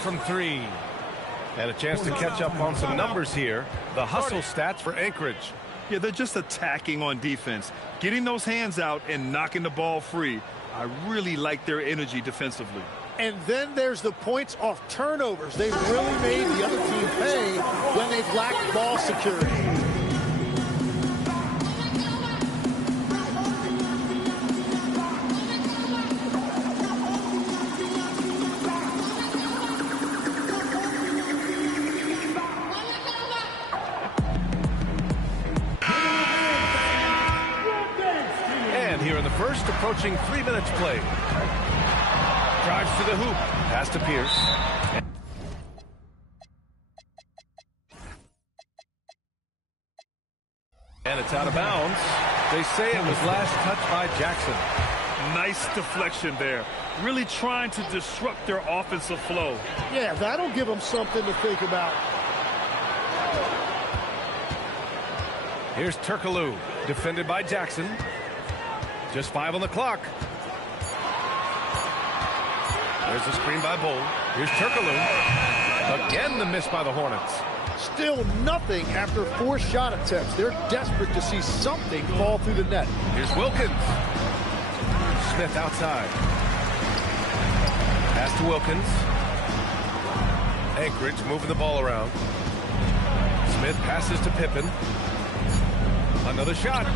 from 3. And a chance to catch up on some numbers here. The hustle stats for Anchorage. Yeah, they're just attacking on defense, getting those hands out and knocking the ball free. I really like their energy defensively. And then there's the points off turnovers. They've really made the other team pay when they've lacked ball security. And here in the first, approaching 3 minutes played. Drives to the hoop. Pass to Pierce. And it's out of bounds. They say it was last touched by Jackson. Nice deflection there. Really trying to disrupt their offensive flow. Yeah, that'll give them something to think about. Here's Turkoglu, defended by Jackson. Just 5 on the clock. There's a screen by Bull. Here's Turkoglu. Again, the miss by the Hornets. Still nothing after 4 shot attempts. They're desperate to see something fall through the net. Here's Wilkins. Smith outside. Pass to Wilkins. Anchorage moving the ball around. Smith passes to Pippen. Another shot.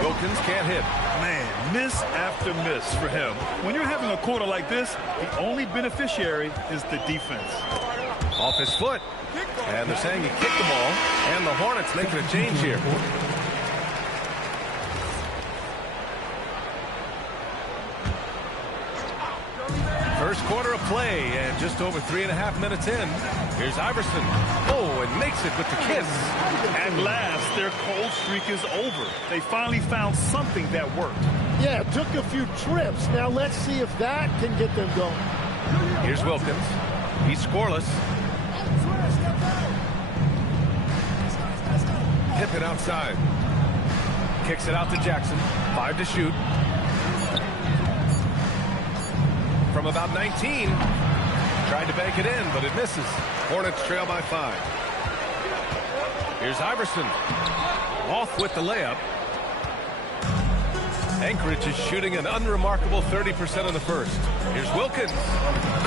Wilkins can't hit. Man, miss after miss for him. When you're having a quarter like this, the only beneficiary is the defense. Off his foot. And they're saying he kicked the ball. And the Hornets making a change here. First quarter of play, and just over 3.5 minutes in. Here's Iverson. Oh, and makes it with the kiss. At last, their cold streak is over. They finally found something that worked. Yeah, it took a few trips. Now let's see if that can get them going. Here's Wilkins. He's scoreless. Pippen outside. Kicks it out to Jackson. 5 to shoot. From about 19. Tried to bank it in, but it misses. Hornets trail by 5. Here's Iverson. Off with the layup. Anchorage is shooting an unremarkable 30% in the first. Here's Wilkins.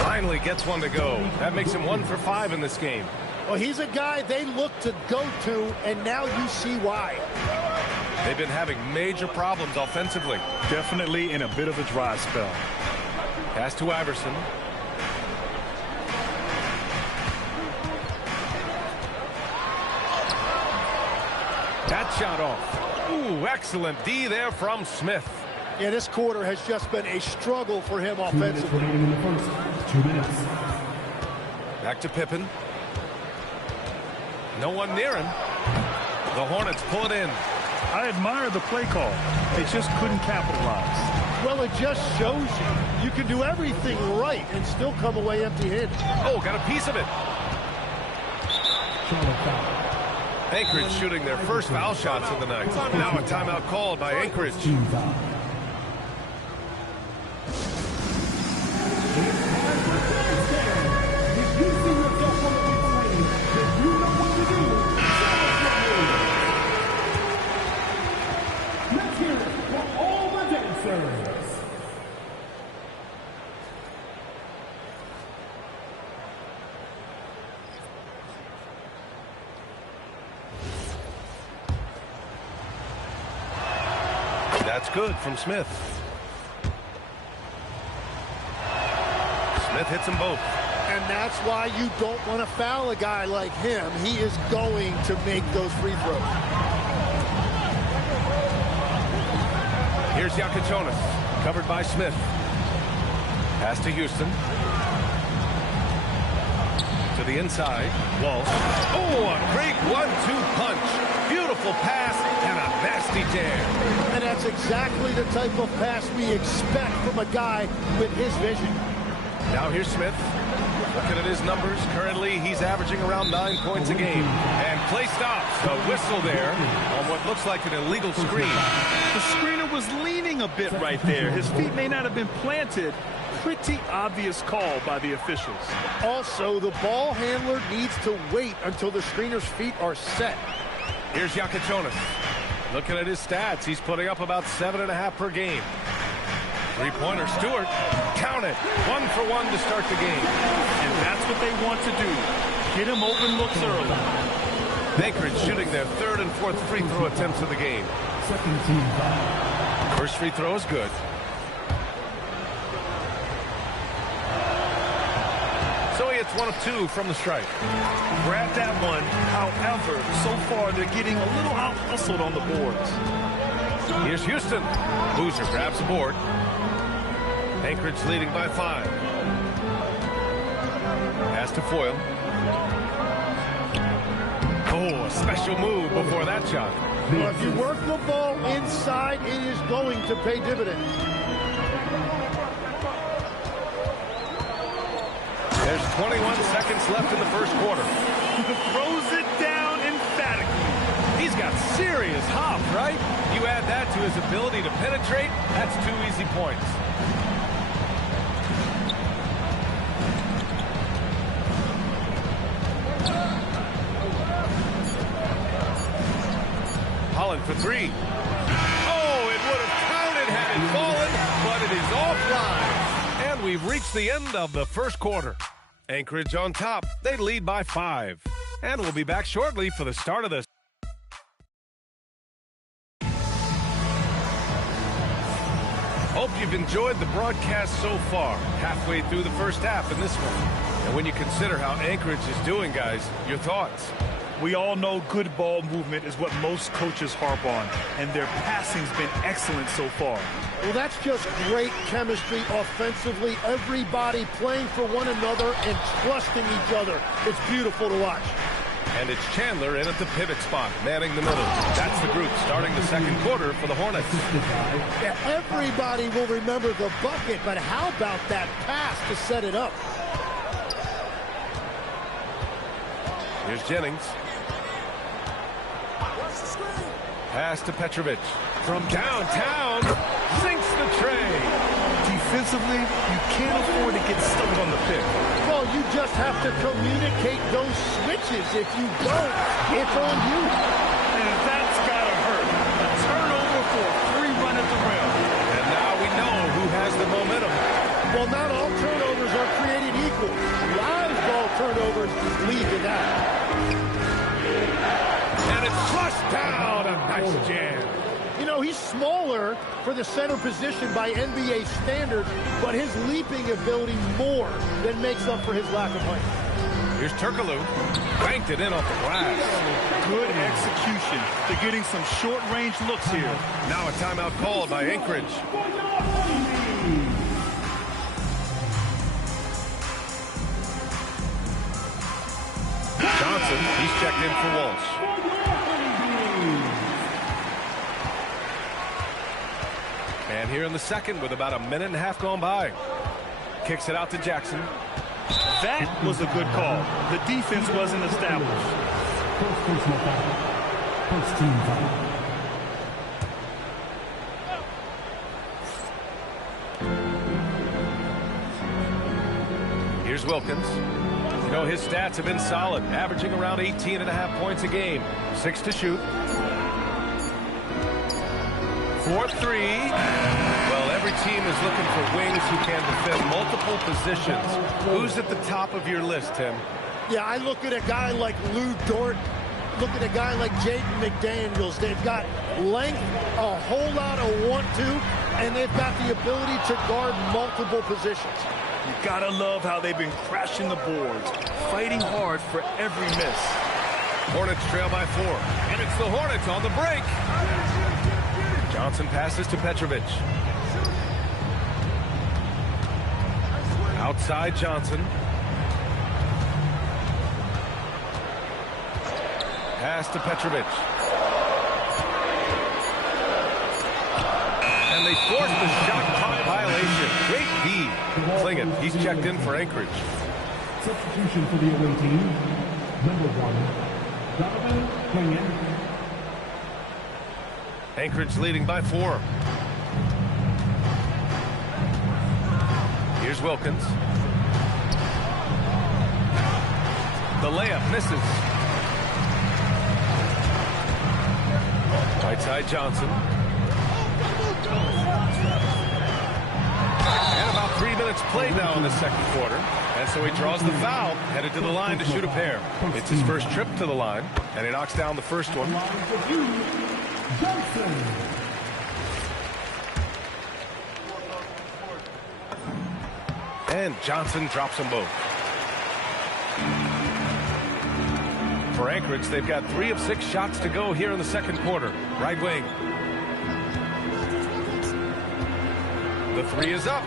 Finally gets one to go. That makes him 1 for 5 in this game. Well, he's a guy they look to go to, and now you see why. They've been having major problems offensively. Definitely in a bit of a dry spell. Pass to Iverson. That shot off. Ooh, excellent D there from Smith. Yeah, this quarter has just been a struggle for him offensively. 2 minutes. Back to Pippen. No one near him. The Hornets pull it in. I admire the play call. They just couldn't capitalize. Well, it just shows you can do everything right and still come away empty-handed. Oh, got a piece of it. Anchorage shooting their first foul shots of the night. Now a timeout called by Anchorage. That's good from Smith. Smith hits them both. And that's why you don't want to foul a guy like him. He is going to make those free throws. Here's Yakuchonis, covered by Smith. Pass to Houston. To the inside. Walsh. Oh, a great 1-2 punch. Beautiful pass and a nasty tear. And that's exactly the type of pass we expect from a guy with his vision. Now here's Smith. Looking at his numbers, currently he's averaging around 9 points a game. And play stops. A whistle there on what looks like an illegal screen. The screener was leaning a bit right there. His feet may not have been planted, pretty obvious call by the officials. Also, the ball handler needs to wait until the screener's feet are set. Here's Jonas. Looking at his stats, he's putting up about 7.5 per game. Three-pointer, Stewart. Count it. 1 for 1 to start the game. And that's what they want to do. Get him open looks early. Anchorage shooting their third and fourth free throw attempts of the game. Second team foul. First free throw is good. So he hits 1 of 2 from the stripe. Grab that one. However, so far they're getting a little out-hustled on the boards. Here's Houston. Boozer grabs the board. Anchorage leading by 5. Pass to Foyle. Oh, a special move before that shot. Well, if you work the ball inside, it is going to pay dividends. There's 21 seconds left in the first quarter. Throws it down emphatically. He's got serious hop, right? You add that to his ability to penetrate, that's 2 easy points. Holland for 3. Oh, it would have counted had it fallen, but it is offline. And we've reached the end of the first quarter. Anchorage on top. They lead by 5. And we'll be back shortly for the start of the Hope you've enjoyed the broadcast so far, halfway through the first half in this one. And when you consider how Anchorage is doing, guys, your thoughts? We all know good ball movement is what most coaches harp on, and their passing's been excellent so far. Well, that's just great chemistry offensively. Everybody playing for one another and trusting each other. It's beautiful to watch. And it's Chandler in at the pivot spot, manning the middle. That's the group starting the second quarter for the Hornets. Yeah, everybody will remember the bucket, but how about that pass to set it up? Here's Jennings. Pass to Petrovic. From downtown, sinks the tray. Defensively, you can't afford to get stuck on the pick. Well, you just have to communicate those switches. If you don't, it's on you. And that's got to hurt. A turnover for a free run at the rim. And now we know who has the momentum. Well, not all turnovers are created equal. Live ball turnovers lead to that. And it's flushed down. A nice jam. You know, he's smaller for the center position by NBA standards, but his leaping ability more than makes up for his lack of height. Here's Turkoglu. Banked it in off the glass. Good execution. They're getting some short-range looks here. Now a timeout called by Anchorage. Johnson, he's checked in for Walsh. And here in the second with about 1.5 minutes gone by. Kicks it out to Jackson. That was a good call. The defense wasn't established. First personal foul. First team foul. Here's Wilkins. You know, his stats have been solid, averaging around 18.5 points a game. 6 to shoot. 4-3. Well, every team is looking for wings who can defend multiple positions. Who's at the top of your list, Tim? Yeah, I look at a guy like Lou Dort. Look at a guy like Jaden McDaniels. They've got length, a whole lot of want-to, and they've got the ability to guard multiple positions. You gotta love how they've been crashing the boards, fighting hard for every miss. Hornets trail by 4, and it's the Hornets on the break. Johnson passes to Petrovic. Outside Johnson. Pass to Petrovic. And they force the shot clock violation. Great D. Klingett, he's checked in for Anchorage. Substitution for the away team. Number 1, Donovan Klingett. Anchorage leading by 4. Here's Wilkins. The layup misses. Right side Johnson. And about 3 minutes played now in the second quarter. And so he draws the foul, headed to the line to shoot a pair. It's his first trip to the line, and he knocks down the first one. And Johnson drops them both. For Anchorage, they've got 3 of 6 shots to go here in the second quarter. Right wing. The 3 is up.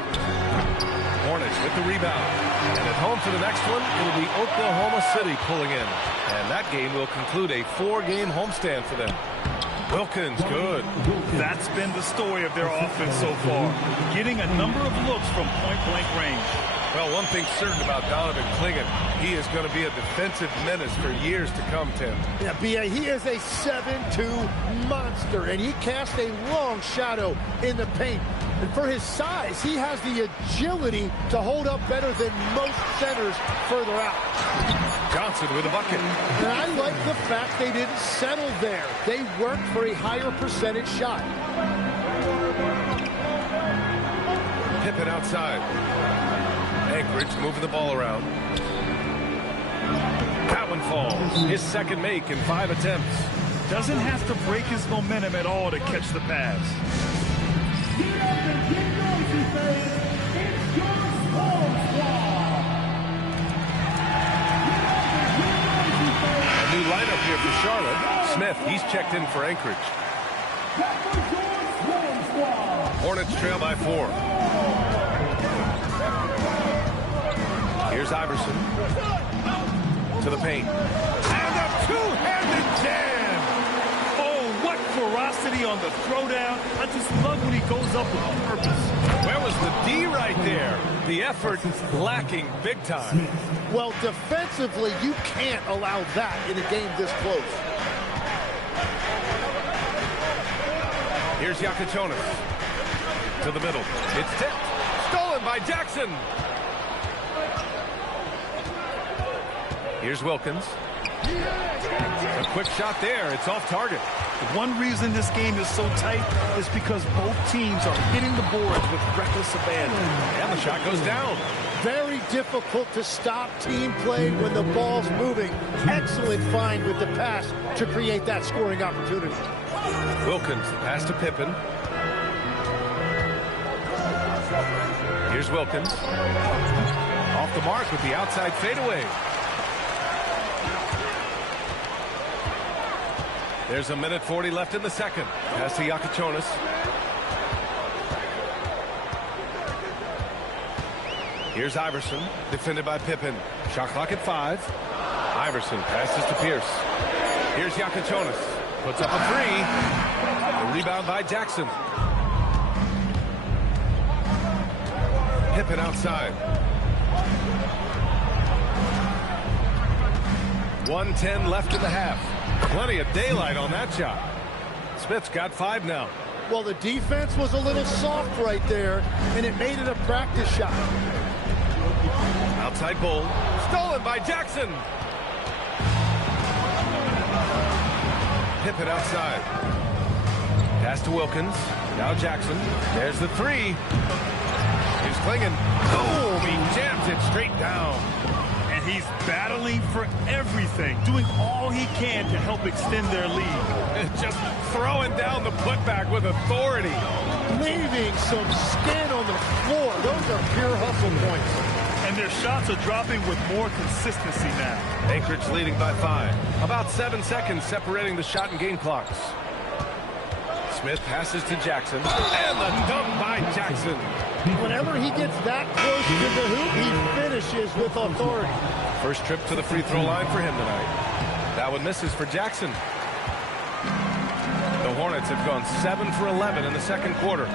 Hornets with the rebound. And at home for the next one, it'll be Oklahoma City pulling in. And that game will conclude a 4-game homestand for them. Wilkins, good. That's been the story of their offense so far. Getting a number of looks from point-blank range. Well, one thing's certain about Donovan Clingan. He is going to be a defensive menace for years to come, Tim. Yeah, B.A., he is a 7'2" monster, and he casts a long shadow in the paint. And for his size, he has the agility to hold up better than most centers further out. Johnson with a bucket. And I like the fact they didn't settle there. They worked for a higher percentage shot. Pippen outside. Anchorage moving the ball around. That one falls. His second make in 5 attempts. Doesn't have to break his momentum at all to catch the pass. A new lineup here for Charlotte. Smith, he's checked in for Anchorage. Hornets trail by 4. Here's Iverson. To the paint. And a two-handed jam! Oh, what ferocity on the throwdown. I just love when he goes up with purpose. Where was the D right there? The effort lacking big time. Well, defensively, you can't allow that in a game this close. Here's Yakuchonis. To the middle. It's tipped. Stolen by Jackson. Here's Wilkins. A quick shot there. It's off target. One reason this game is so tight is because both teams are hitting the boards with reckless abandon. And the shot goes down. Very difficult to stop team play when the ball's moving. Excellent find with the pass to create that scoring opportunity. Wilkins, the pass to Pippen. Here's Wilkins. Off the mark with the outside fadeaway. There's 1:40 left in the second. Pass to Yakuchonis. Here's Iverson, defended by Pippen. Shot clock at 5. Iverson passes to Pierce. Here's Yakuchonis. Puts up a 3. The rebound by Jackson. Pippen outside. 1:10 left in the half. Plenty of daylight on that shot. Smith's got 5 now. Well, the defense was a little soft right there, and it made it a practice shot. Outside Bull. Stolen by Jackson. Pippen outside. Pass to Wilkins. Now Jackson. There's the 3. Here's Clingan. Boom! He jams it straight down. And he's battling for everything, doing all he can to help extend their lead. Just throwing down the putback with authority. Leaving some skin on the floor. Those are pure hustle points. And their shots are dropping with more consistency now. Anchorage leading by 5. About 7 seconds separating the shot and game clocks. Smith passes to Jackson. And the dunk by Jackson. Whenever he gets that close to the hoop, he finishes with authority. First trip to the free throw line for him tonight. That one misses for Jackson. The Hornets have gone 7 for 11 in the second quarter.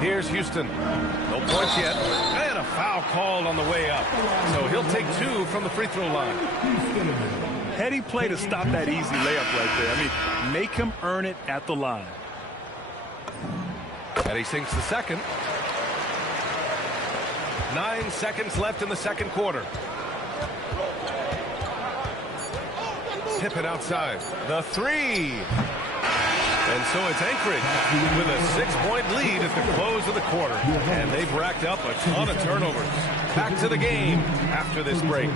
Here's Houston. No points yet. And a foul called on the way up. So he'll take 2 from the free throw line. Heady play to stop that easy layup right there. I mean, make him earn it at the line. And he sinks the second. 9 seconds left in the second quarter. Pippen outside. The three. And so it's Anchorage with a 6-point lead at the close of the quarter. And they've racked up a ton of turnovers. Back to the game after this break.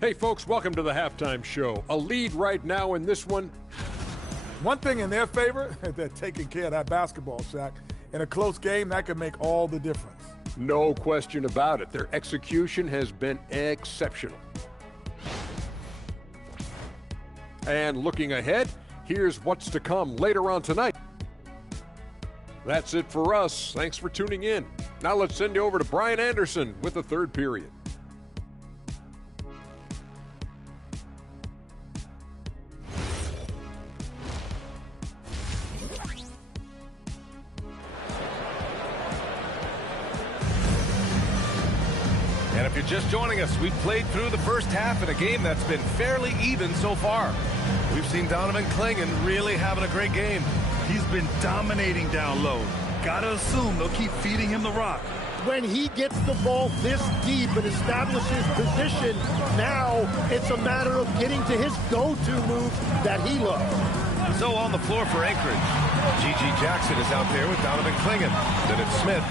Hey folks, welcome to the halftime show. A lead right now in this one. One thing in their favor, they're taking care of that basketball, Shaq. In a close game, that can make all the difference. No question about it. Their execution has been exceptional. And looking ahead, here's what's to come later on tonight. That's it for us. Thanks for tuning in. Now let's send you over to Brian Anderson with the third period. And if you're just joining us, we've played through the first half in a game that's been fairly even so far. We've seen Donovan Clingan really having a great game. He's been dominating down low. Gotta assume they'll keep feeding him the rock. When he gets the ball this deep and establishes position, now it's a matter of getting to his go-to move that he loves. So on the floor for Anchorage, G.G. Jackson is out there with Donovan Clingan. Then it's Smith,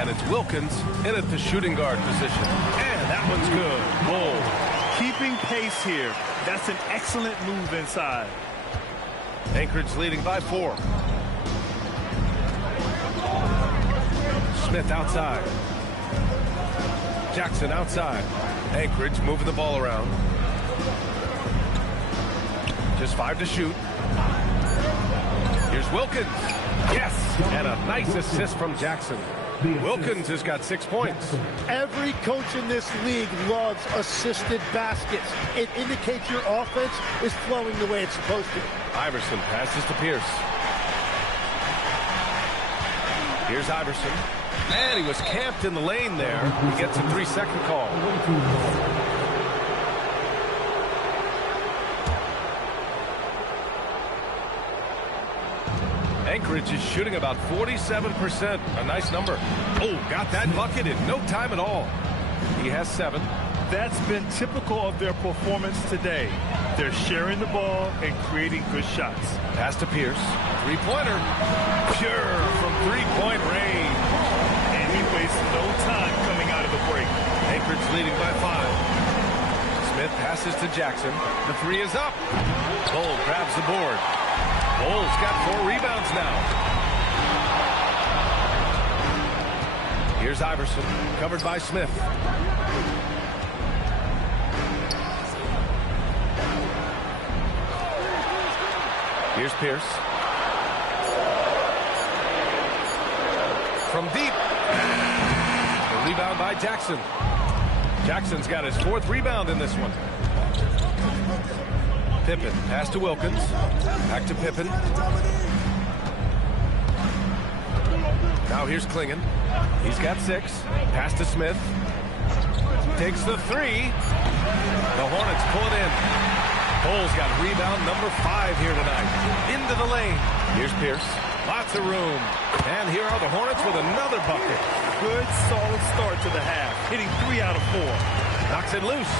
and it's Wilkins in at the shooting guard position. And that one's good. Bull. Keeping pace here. That's an excellent move inside. Anchorage leading by 4. Smith outside. Jackson outside. Anchorage moving the ball around. Just 5 to shoot. Here's Wilkins. Yes, and a nice assist from Jackson. Wilkins has got 6 points. Every coach in this league loves assisted baskets. It indicates your offense is flowing the way it's supposed to. Iverson passes to Pierce. Here's Iverson. And he was camped in the lane there. He gets a 3-second call. Anchorage is shooting about 47%. A nice number. Oh, got that bucket in no time at all. He has 7. That's been typical of their performance today. They're sharing the ball and creating good shots. Pass to Pierce. 3-pointer. Pure from 3-point range. And he wastes no time coming out of the break. Anchorage leading by 5. Smith passes to Jackson. The 3 is up. Cole grabs the board. Cole's got 4 rebounds now. Here's Iverson, covered by Smith. Here's Pierce. From deep. The rebound by Jackson. Jackson's got his 4th rebound in this one. Pippen, pass to Wilkins. Back to Pippen. Now here's Clingan. He's got 6. Pass to Smith. Takes the 3. The Hornets pull it in. Cole's got rebound number 5 here tonight. Into the lane. Here's Pierce. Lots of room. And here are the Hornets with another bucket. Good, solid start to the half. Hitting 3 out of 4. Knocks it loose.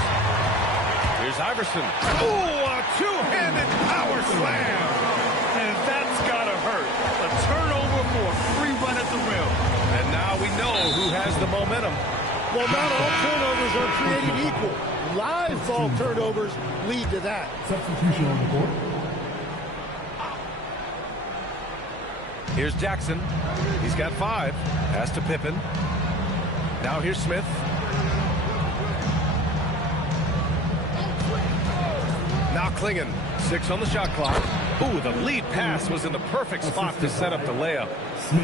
Here's Iverson. Oh, a 2-handed power slam. And that's got to hurt. A turnover for a free run at the rim. And now we know who has the momentum. Well, not all turnovers are created equal. Live ball turnovers lead to that. Substitution on the court. Here's Jackson. He's got 5. Pass to Pippen. Now here's Smith. Klingon, 6 on the shot clock. Ooh, the lead pass was in the perfect spot to set up the layup.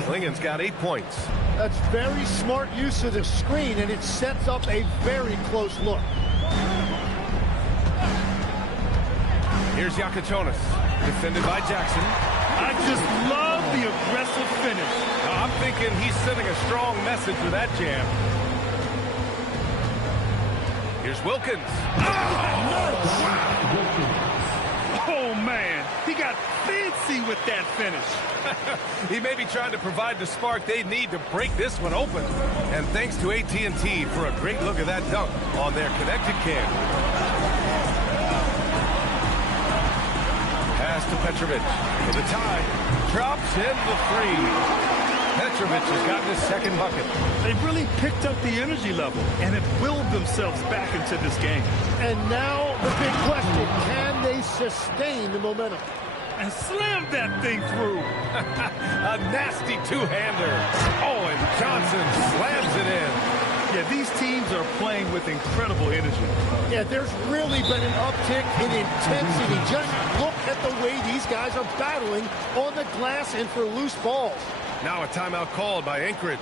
Klingon's got 8 points. That's very smart use of the screen, and it sets up a very close look. Here's Yakatonis, defended by Jackson. I just love the aggressive finish. Now, I'm thinking he's sending a strong message with that jam. Here's Wilkins. Oh, man. He got fancy with that finish. He may be trying to provide the spark they need to break this one open. And thanks to AT&T for a great look at that dunk on their connected cam. Pass to Petrovic for the tie. Drops in the 3. Petrovic has gotten his second bucket. They've really picked up the energy level and have willed themselves back into this game. And now the big question, can they sustain the momentum? And slam that thing through. A nasty two-hander. Oh, and Johnson slams it in. Yeah, these teams are playing with incredible energy. Yeah, there's really been an uptick in intensity. Just look at the way these guys are battling on the glass and for loose balls. Now a timeout called by Anchorage.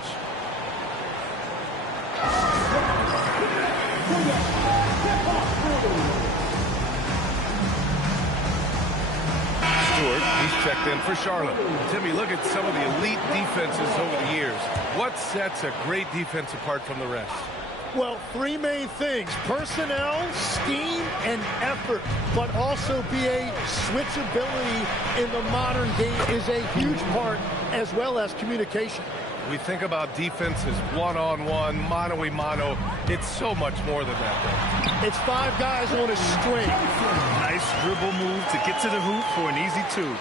Stewart, he's checked in for Charlotte. Timmy, look at some of the elite defenses over the years. What sets a great defense apart from the rest? Well, 3 main things: personnel, scheme, and effort. But also BA switchability in the modern game is a huge part, as well as communication. We think about defense as one-on-one, mano-a-mano. It's so much more than that, though. It's 5 guys on a string. Nice dribble move to get to the hoop for an easy 2.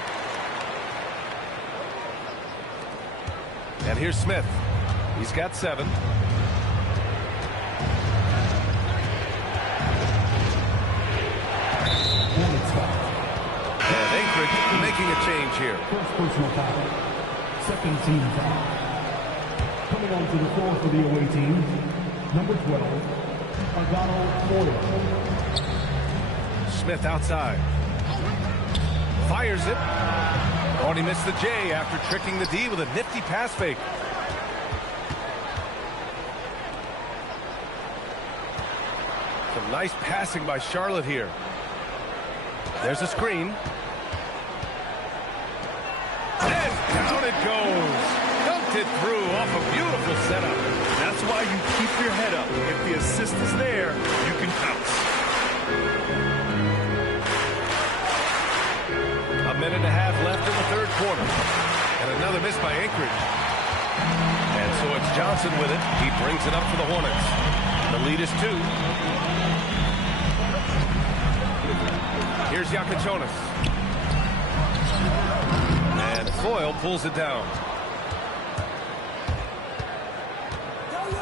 And here's Smith. He's got 7. And Anchorage making a change here. First personal foul. Second team foul. Coming onto the floor for the away team, number 12, Agano Moyer. Smith outside. Fires it. Oh, and he missed the J after tricking the D with a nifty pass fake. Some nice passing by Charlotte here. There's a screen. And down it goes. Dunked it through off a beautiful setup. That's why you keep your head up. If the assist is there, you can pounce. A minute and a half left in the third quarter. And another miss by Anchorage. And so it's Johnson with it. He brings it up for the Hornets. The lead is 2. Here's Yakatonis. And Foyle pulls it down.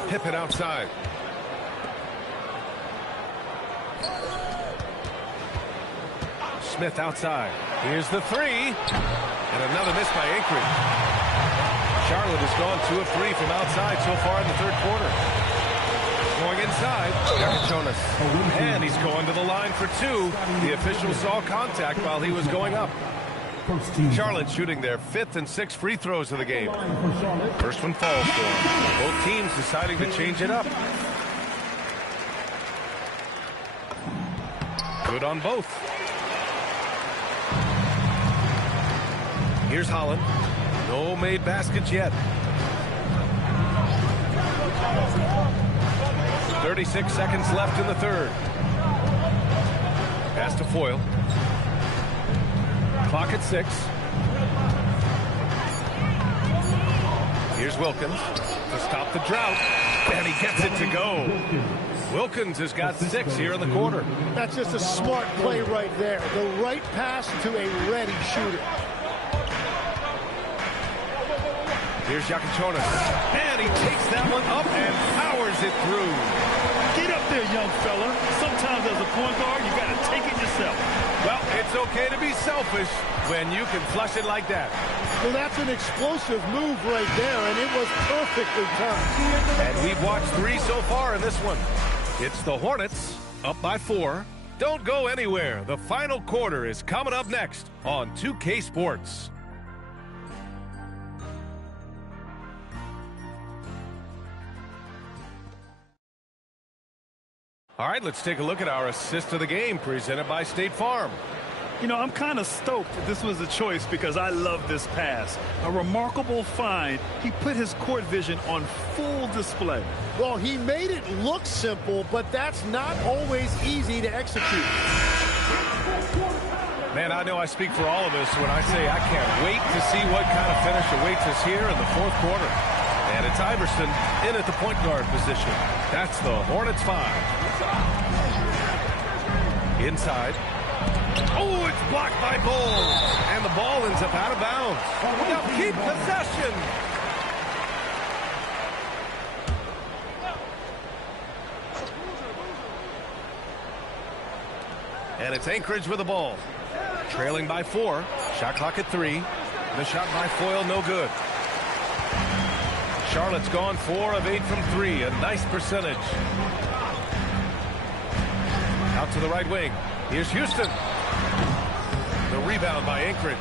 Pippen outside. Smith outside. Here's the 3. And another miss by Anchorage. Charlotte has gone 2 of 3 from outside so far in the third quarter. Going inside, Yakatonis. And he's going to the line for 2. The official saw contact while he was going up. Charlotte shooting their 5th and 6th free throws of the game. First one falls for them. Both teams deciding to change it up. Good on both. Here's Holland. No made baskets yet. 36 seconds left in the third. Pass to Foyle. Clock at 6. Here's Wilkins to stop the drought. And he gets it to go. Wilkins has got 6 here in the quarter. That's just a smart play right there. The right pass to a ready shooter. Here's Yakatonis. And he takes that one up and powers it through. Get up there, young fella. Sometimes as a point guard, you got to take it yourself. Well, it's okay to be selfish when you can flush it like that. Well, that's an explosive move right there, and it was perfectly timed. And we've watched 3 so far in this one. It's the Hornets up by 4. Don't go anywhere. The final quarter is coming up next on 2K Sports. All right, let's take a look at our assist of the game presented by State Farm. You know, I'm kind of stoked that this was a choice because I love this pass. A remarkable find. He put his court vision on full display. Well, he made it look simple, but that's not always easy to execute. Man, I know I speak for all of us when I say I can't wait to see what kind of finish awaits us here in the fourth quarter. And it's Iverson in at the point guard position. That's the Hornets 5. Inside. Oh, it's blocked by Bull. And the ball ends up out of bounds. They'll keep possession. And it's Anchorage with the ball. Trailing by 4. Shot clock at 3. The shot by Foyle, no good. Charlotte's gone 4 of 8 from 3. A nice percentage. Out to the right wing. Here's Houston. The rebound by Anchorage.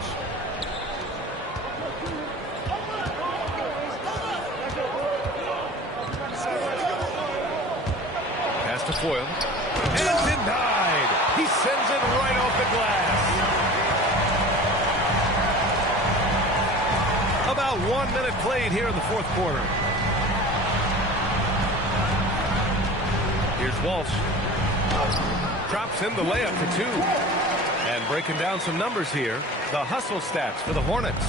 Pass to Foyle. And denied. He sends it right off the glass. About 1 minute played here in the fourth quarter. Here's Walsh. Drops in the layup for 2. And breaking down some numbers here, the hustle stats for the Hornets.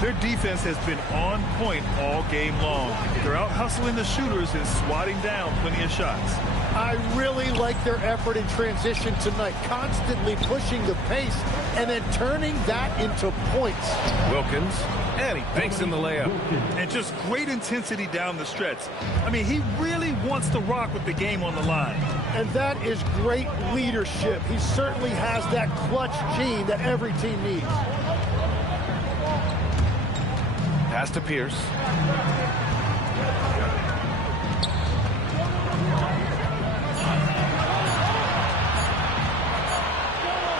Their defense has been on point all game long. They're out hustling the shooters and swatting down plenty of shots. I really like their effort in transition tonight, constantly pushing the pace and then turning that into points. Wilkins, and he banks in the layup. And just great intensity down the stretch. I mean, he really wants to rock with the game on the line. And that is great leadership. He certainly has that clutch gene that every team needs. Pass to Pierce.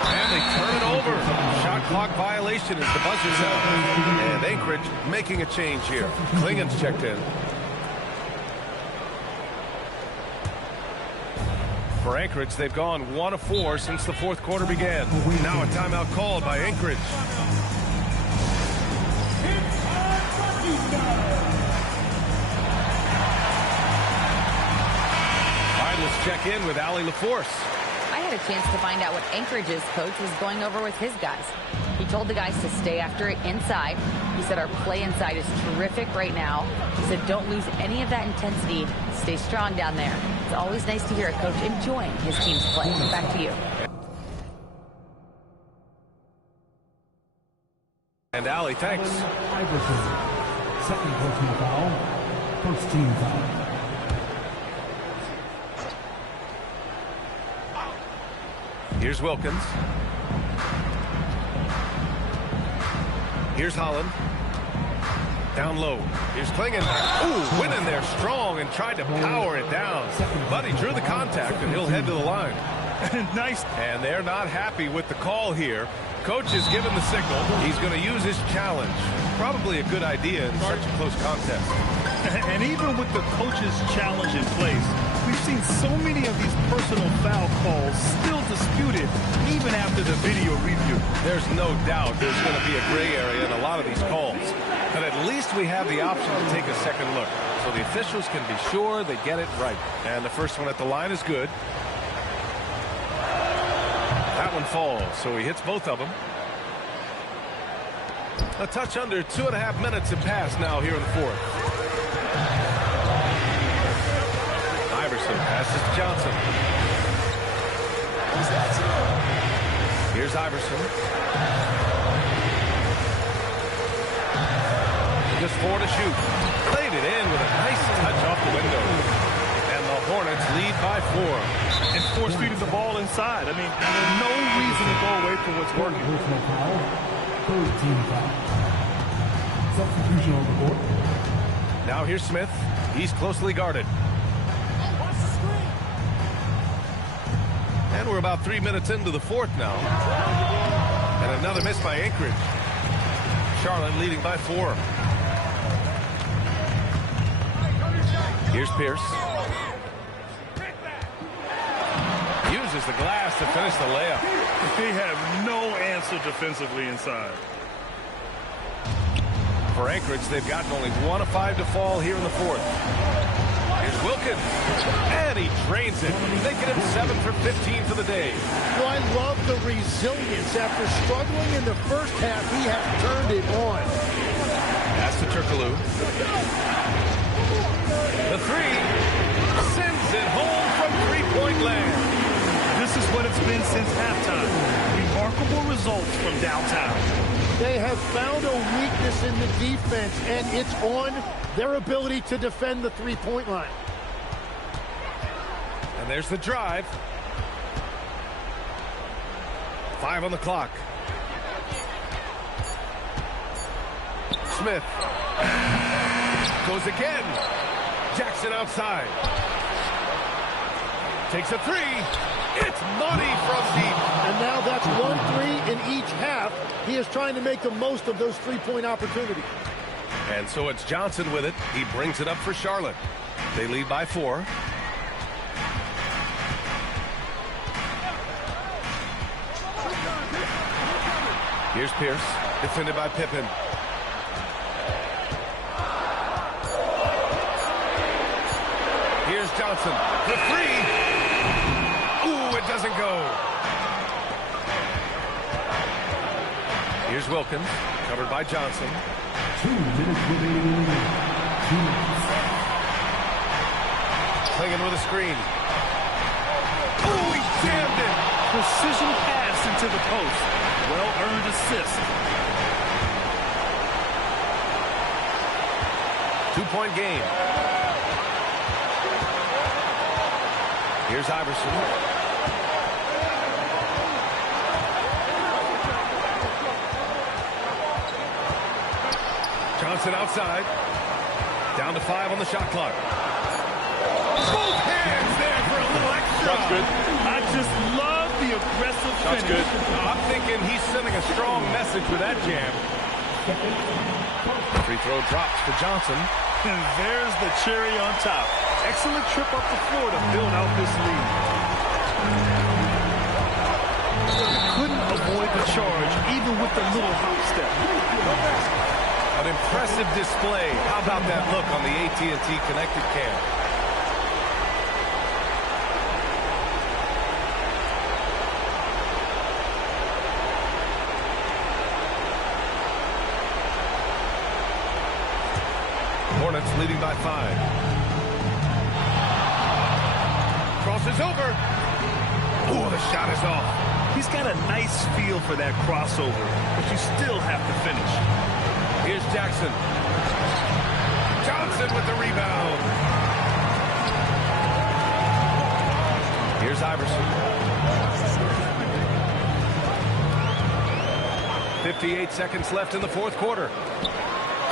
And they turn it over. Shot clock violation as the buzzer's out. And Anchorage making a change here. Klingen's checked in. For Anchorage, they've gone 1 of 4 since the fourth quarter began. Now a timeout called by Anchorage. All right, let's check in with Allie LaForce. I had a chance to find out what Anchorage's coach was going over with his guys. He told the guys to stay after it inside. He said our play inside is terrific right now. He said don't lose any of that intensity. Stay strong down there. It's always nice to hear a coach enjoying his team's play. Back to you. And Allie, thanks. Iverson, second personal foul, first team foul. Here's Wilkins. Here's Holland. Down low. Here's Klingen. Ooh, went in there strong and tried to power it down. But he drew the contact, and he'll head to the line. Nice. And they're not happy with the call here. Coach has given the signal. He's going to use his challenge. Probably a good idea in such a close contest. And even with the coach's challenge in place, we've seen so many of these personal foul calls still disputed even after the video review. There's no doubt there's going to be a gray area in a lot of these calls. But at least we have the option to take a second look. So the officials can be sure they get it right. And the first one at the line is good. That one falls, so he hits both of them. A touch under 2.5 minutes have passed now here in the fourth. Iverson passes to Johnson. Here's Iverson. Just 4 to shoot. Played it in with a nice touch off the window. And the Hornets lead by 4. And force feeding the ball inside. I mean, there's no reason to go away from what's working. Personal foul, third team foul. Substitution on the court. Now here's Smith. He's closely guarded. And we're about 3 minutes into the fourth now. And another miss by Anchorage. Charlotte leading by 4. Here's Pierce. Uses the glass to finish the layup. They have no answer defensively inside. For Anchorage, they've gotten only 1 of 5 to fall here in the fourth. Here's Wilkins. And he drains it, making it 7 for 15 for the day. Well, I love the resilience. After struggling in the first half, he has turned it on. That's to Turkoglu. The 3 sends it home from three-point land. This is what it's been since halftime. Remarkable results from downtown. They have found a weakness in the defense, and it's on their ability to defend the three-point line. And there's the drive. 5 on the clock. Smith. Goes again. Jackson outside. Takes a 3. It's money from deep. And now that's 1 3 in each half. He is trying to make the most of those three-point opportunities. And so it's Johnson with it. He brings it up for Charlotte. They lead by 4. Here's Pierce, defended by Pippen. Here's Johnson. The 3. Ooh, it doesn't go. Here's Wilkins, covered by Johnson. 2 minutes remaining. Clinging with a screen. Ooh, he jammed it. Precision pass into the post. Well-earned assist. 2-point game. Here's Iverson. Johnson outside. Down to 5 on the shot clock. Both hands there for a little extra. That's good. I just love the aggressive That's finish. good. I'm thinking he's sending a strong message with that jam. Free throw drops for Johnson. And there's the cherry on top. Excellent trip up the floor to build out this lead. Couldn't avoid the charge, even with the little hop step. An impressive display. How about that look on the AT&T connected cam? Hornets leading by 5. Crosses over. Oh, the shot is off. He's got a nice feel for that crossover, but you still have to finish. Here's Jackson. Johnson with the rebound. Here's Iverson. 58 seconds left in the fourth quarter.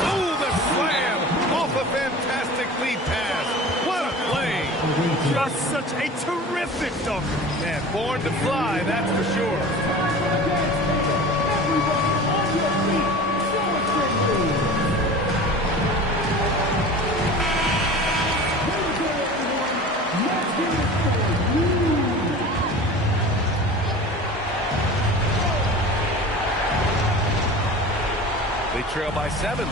Oh, the slam off a fantastic lead pass. What a play. Just such a terrific dunk. Man, born to fly, that's for sure. They trail by 7.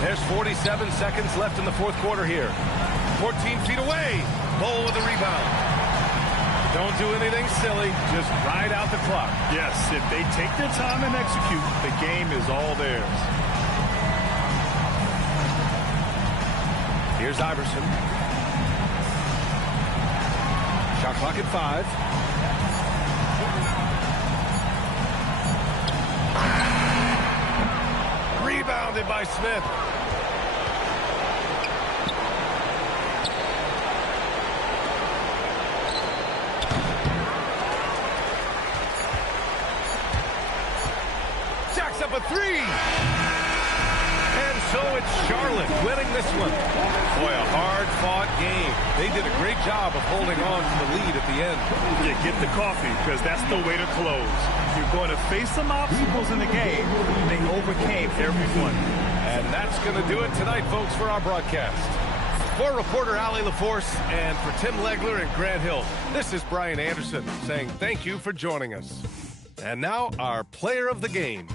There's 47 seconds left in the fourth quarter here. 14 feet away. Bol with the rebound. Don't do anything silly. Just ride out the clock. Yes, if they take their time and execute, the game is all theirs. Here's Iverson. Shot clock at 5. Rebounded by Smith. Jacks up a 3. And so it's Charlotte winning this one. Boy, a hard-fought game. They did a great job of holding on to the lead at the end. Yeah, get the coffee, because that's the way to close. You're going to face some obstacles in the game. They overcame every one. And that's going to do it tonight, folks, for our broadcast. For reporter Allie LaForce and for Tim Legler and Grant Hill, this is Brian Anderson saying thank you for joining us. And now, our player of the game.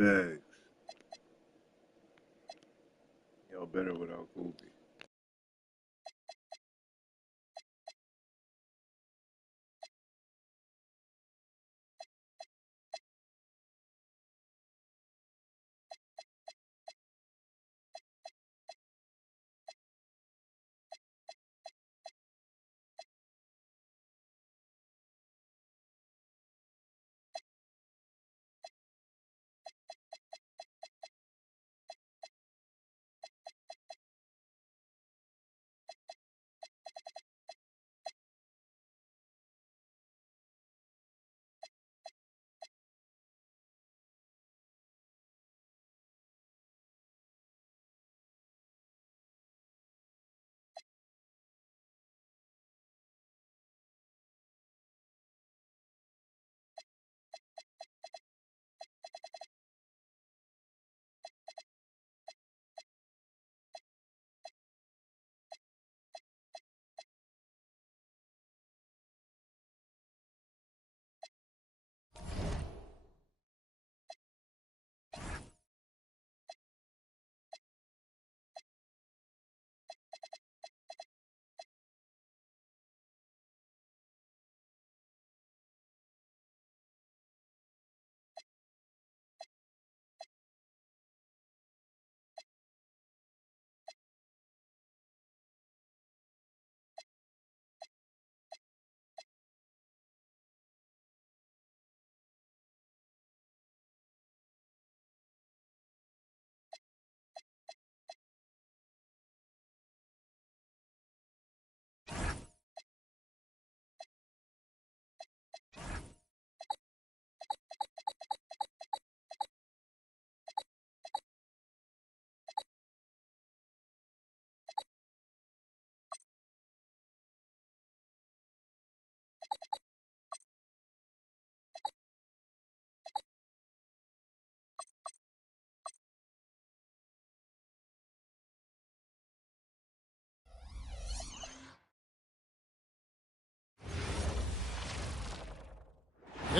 Thanks. Y'all better without Kobe.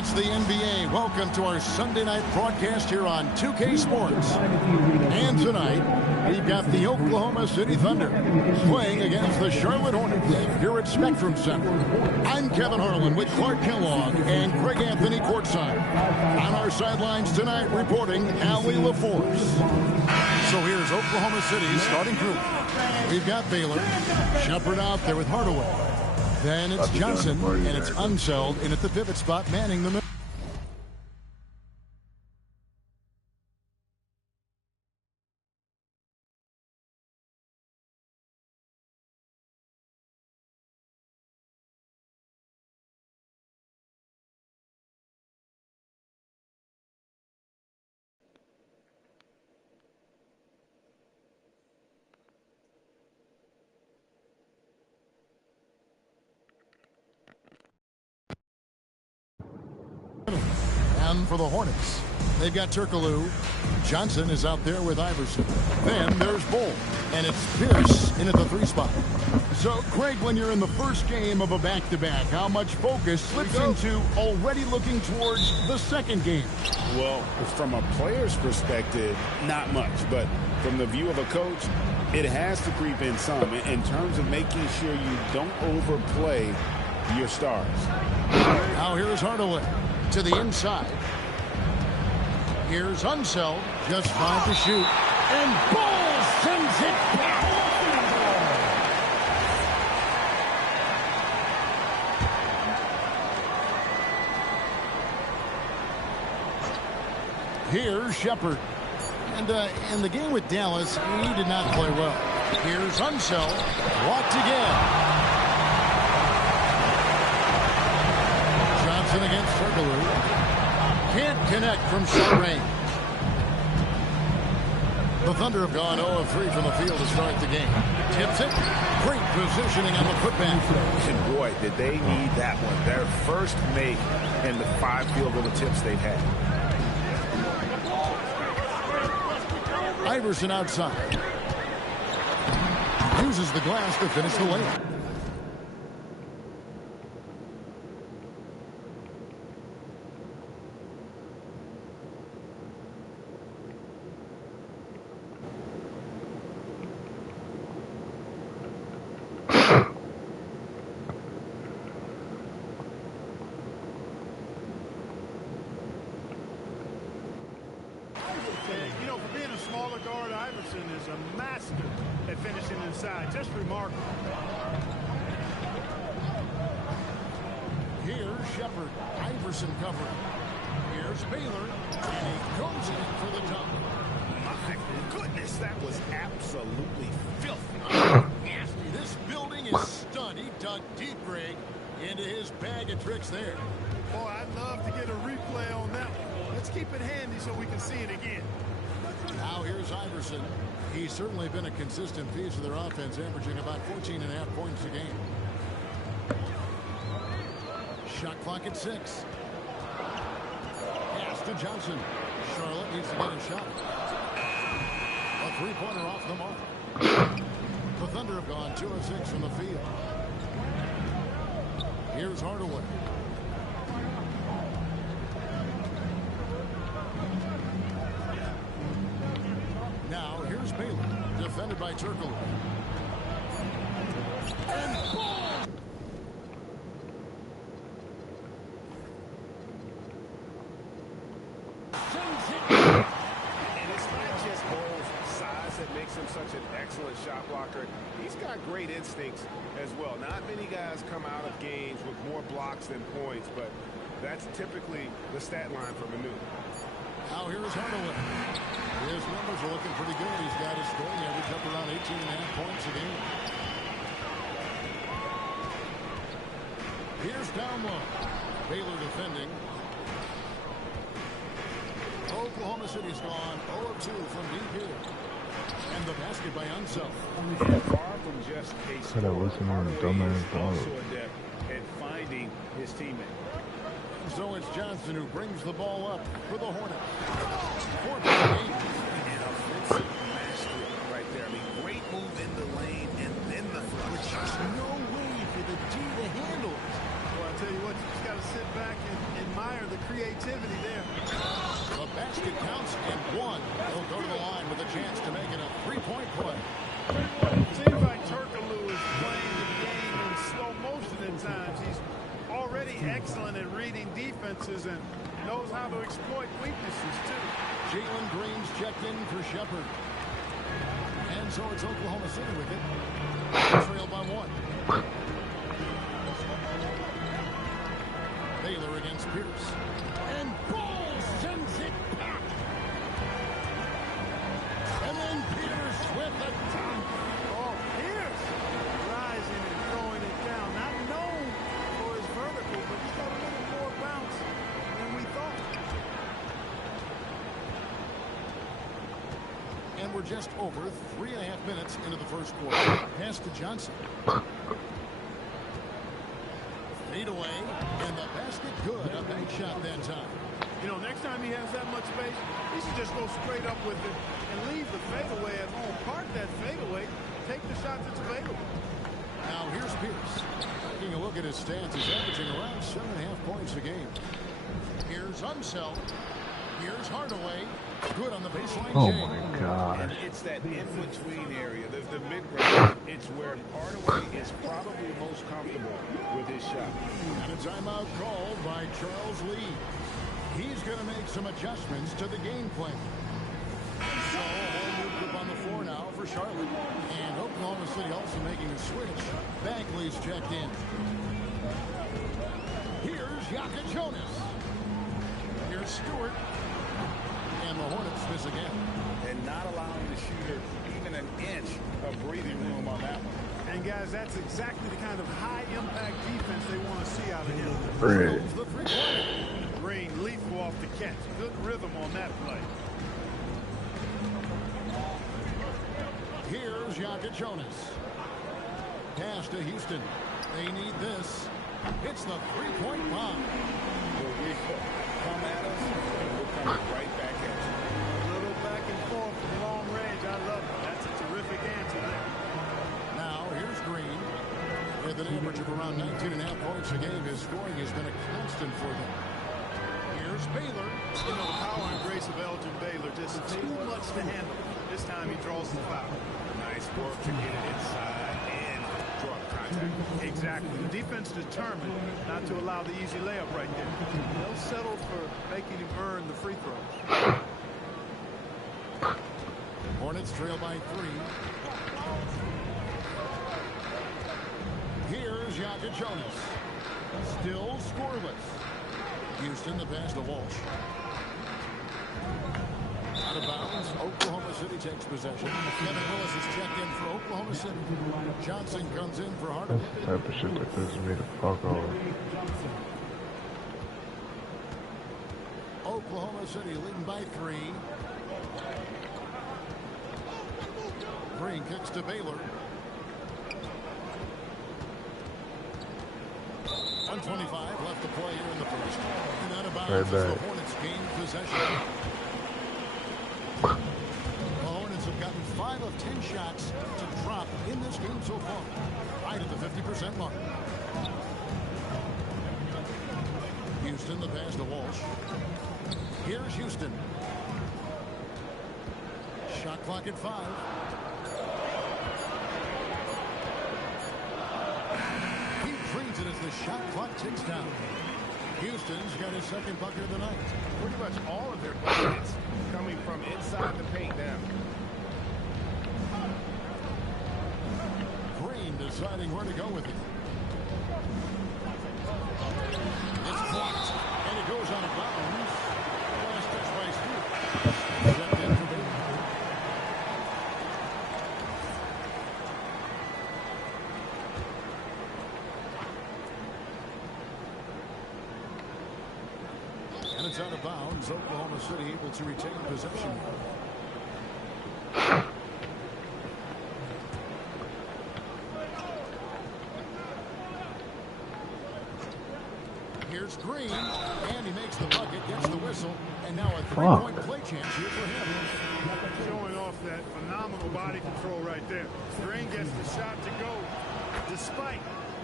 It's the NBA. Welcome to our Sunday night broadcast here on 2K Sports. And tonight, we've got the Oklahoma City Thunder playing against the Charlotte Hornets here at Spectrum Center. I'm Kevin Harlan with Clark Kellogg and Craig Anthony courtside. On our sidelines tonight, reporting Allie LaForce. So here's Oklahoma City's starting group. We've got Baylor, Shepard out there with Hardaway. Then it's Johnson, and it's Unseld in at the pivot spot, manning the middle. And for the Hornets, they've got Turkoglu. Johnson is out there with Iverson. Then there's Bull, and it's Pierce in at the 3 spot. So, Craig, when you're in the first game of a back-to-back, how much focus slips into already looking towards the second game? Well, from a player's perspective, not much. But from the view of a coach, it has to creep in some in terms of making sure you don't overplay your stars. Now here's Hardaway to the inside. Here's Unseld, just 5 to shoot. And Bull sends it back. Here's Shepard. And in the game with Dallas, he did not play well. Here's Unseld, blocked again. Johnson against Turkoglu. Can't connect from short range. The Thunder have gone 0 of 3 from the field to start the game. Tips it. Great positioning on the putback. And boy, did they need that one. Their first make in the 5 field goal attempts they've had. Iverson outside. Uses the glass to finish the layup. Is a master at finishing inside. Just remarkable. Here's Shepard. Iverson covering. Here's Baylor. And he goes in for the dunk. My goodness, that was absolutely filthy. Nasty. This building is stunned. He dug deep, Greg, into his bag of tricks there. Boy, I'd love to get a replay on that one. Let's keep it handy so we can see it again. Now here's Iverson. He's certainly been a consistent piece of their offense, averaging about 14.5 points a game. Shot clock at 6. Pass to Johnson. Charlotte needs to get a shot. A 3-pointer off the mark. The Thunder have gone 2 of 6 from the field. Here's Hardaway. Now, here's Baylor, defended by Turkoglu. And ball! And it's not just Bull's size that makes him such an excellent shot blocker. He's got great instincts as well. Not many guys come out of games with more blocks than points, but that's typically the stat line for Manu. Now here's Hardaway. His numbers are looking pretty good. He's got his scoring average up around 18.5 points a game. Here's down low. Baylor defending. Oklahoma City's gone 0 of 2 from deep here. And the basket by Unseld. Far from just a scorer, Hardaway is also adept at finding his teammate. So it's Johnson who brings the ball up for the Hornets. An offensive mastery right there. I mean, great move in the lane and then the flush. There's no way for the D to handle it. Well, I tell you what, you just got to sit back and admire the creativity there. The basket counts and 1. He'll go to the line with a chance to make it a 3-point play. It seems like Turkoglu is playing the game in slow motion at times. He's already excellent at reading defenses and knows how to exploit weaknesses, too. Jalen Green's checked in for Shepard. And so it's Oklahoma City with it. Trail by 1. Baylor against Pierce. And Bull sends it back. And then Pierce with a dunk. Oh, Pierce rising and throwing it down. Not known for his vertical, but he's got a little more bounce than we thought. And we're just over 3.5 minutes into the first quarter. Pass to Johnson. Fade away, and the basket good. A bank shot that time. You know, next time he has that much space, he should just go straight up with it and leave the fadeaway at home. Park that fadeaway, take the shot that's available. Now here's Pierce. Taking a look at his stats, he's averaging around 7.5 points a game. Here's Unseld. Here's Hardaway. Good on the baseline. Oh my God. And it's that in-between area, the mid-range. It's where Hardaway is probably most comfortable with his shot. And a timeout called by Charles Lee. He's going to make some adjustments to the game plan. So a whole new group on the floor now for Charlotte. And Oklahoma City also making a switch. Bagley's checked in. Here's Nique Jonas. Here's Stewart. And the Hornets miss again. And not allowing the shooter even an inch of breathing room on that one. And guys, that's exactly the kind of high-impact defense they want to see out of him. Right. The three-pointer. Green lethal off the catch. Good rhythm on that play. Here's Nique Jonas. Pass to Houston. They need this. It's the three-point bomb. Come at us, and we'll come right back at you. A little back and forth from long range. I love it. That's a terrific answer there. Now here's Green. With an average of around 19.5 points a game, his scoring has been a constant for them. Here's Baylor. You know, the power and grace of Elgin Baylor, just too much to handle. This time he draws the foul. Nice work to get it inside and draw contact. Exactly. The defense determined not to allow the easy layup right there. They'll settle for making him earn the free throws. Hornets trail by 3. Here's Nique Jonas. Still scoreless. Houston, the pass to Walsh. Out of bounds. Oklahoma City takes possession. Kevin Willis is checked in for Oklahoma City. Johnson comes in for Hardaway. That's the type of shit that pisses me the fuck off. Oklahoma City leading by 3. Green kicks to Baylor. 1:25 left to play here in the first. And out of bounds as the Hornets gain possession. The Hornets have gotten 5 of 10 shots to drop in this game so far. Right at the 50% mark. Houston, the pass to Walsh. Here's Houston. Shot clock at 5. He treats it as the shot clock ticks down. Houston's got his second bucket of the night. Pretty much all of their buckets coming from inside the paint now. Green deciding where to go with it. It's blocked, and it goes out of bounds. Last touch by Stewart. Checked in for Baylor. And it's out of bounds. Oklahoma City able to retain possession. Here's Green, and he makes the bucket, gets the whistle, and now a three-point play chance here for him. Showing off that phenomenal body control right there. Green gets the shot to go despite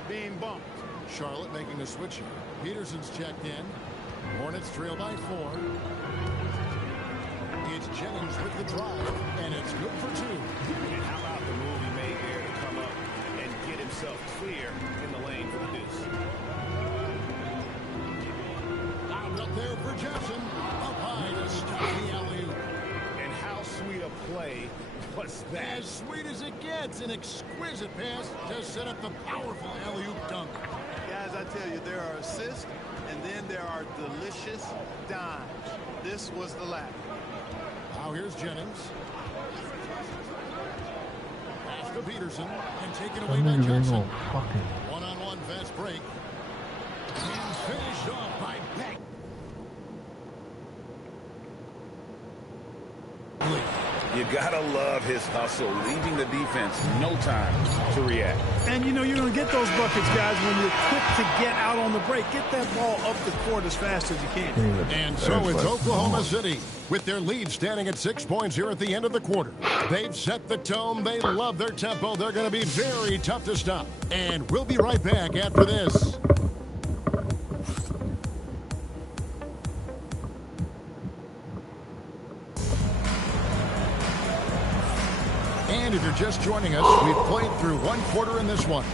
being bumped. Charlotte making a switch here. Peterson's checked in. Hornets trail by 4. It's Jennings with the drive, and it's good for 2. And how about the move he made there to come up and get himself clear in the lane for the deuce. Out up there for Johnson. Up high to stop the alley-oop. And how sweet a play was that? As sweet as it gets, an exquisite pass to set up the powerful alley-oop dunk. Guys, I tell you, there are assists, and then there are delicious dimes. This was the latter. Now here's Jennings. Pass to Peterson, and taken away by Johnson. One-on-one fast break. And finished off by Beck. You gotta love his hustle, leaving the defense no time to react. And you know you're going to get those buckets, guys, when you're quick to get out on the break. Get that ball up the court as fast as you can. And so it's Oklahoma City with their lead standing at 6 points here at the end of the quarter. They've set the tone. They love their tempo. They're going to be very tough to stop. And we'll be right back after this. And if you're just joining us, we've played through one quarter in this one.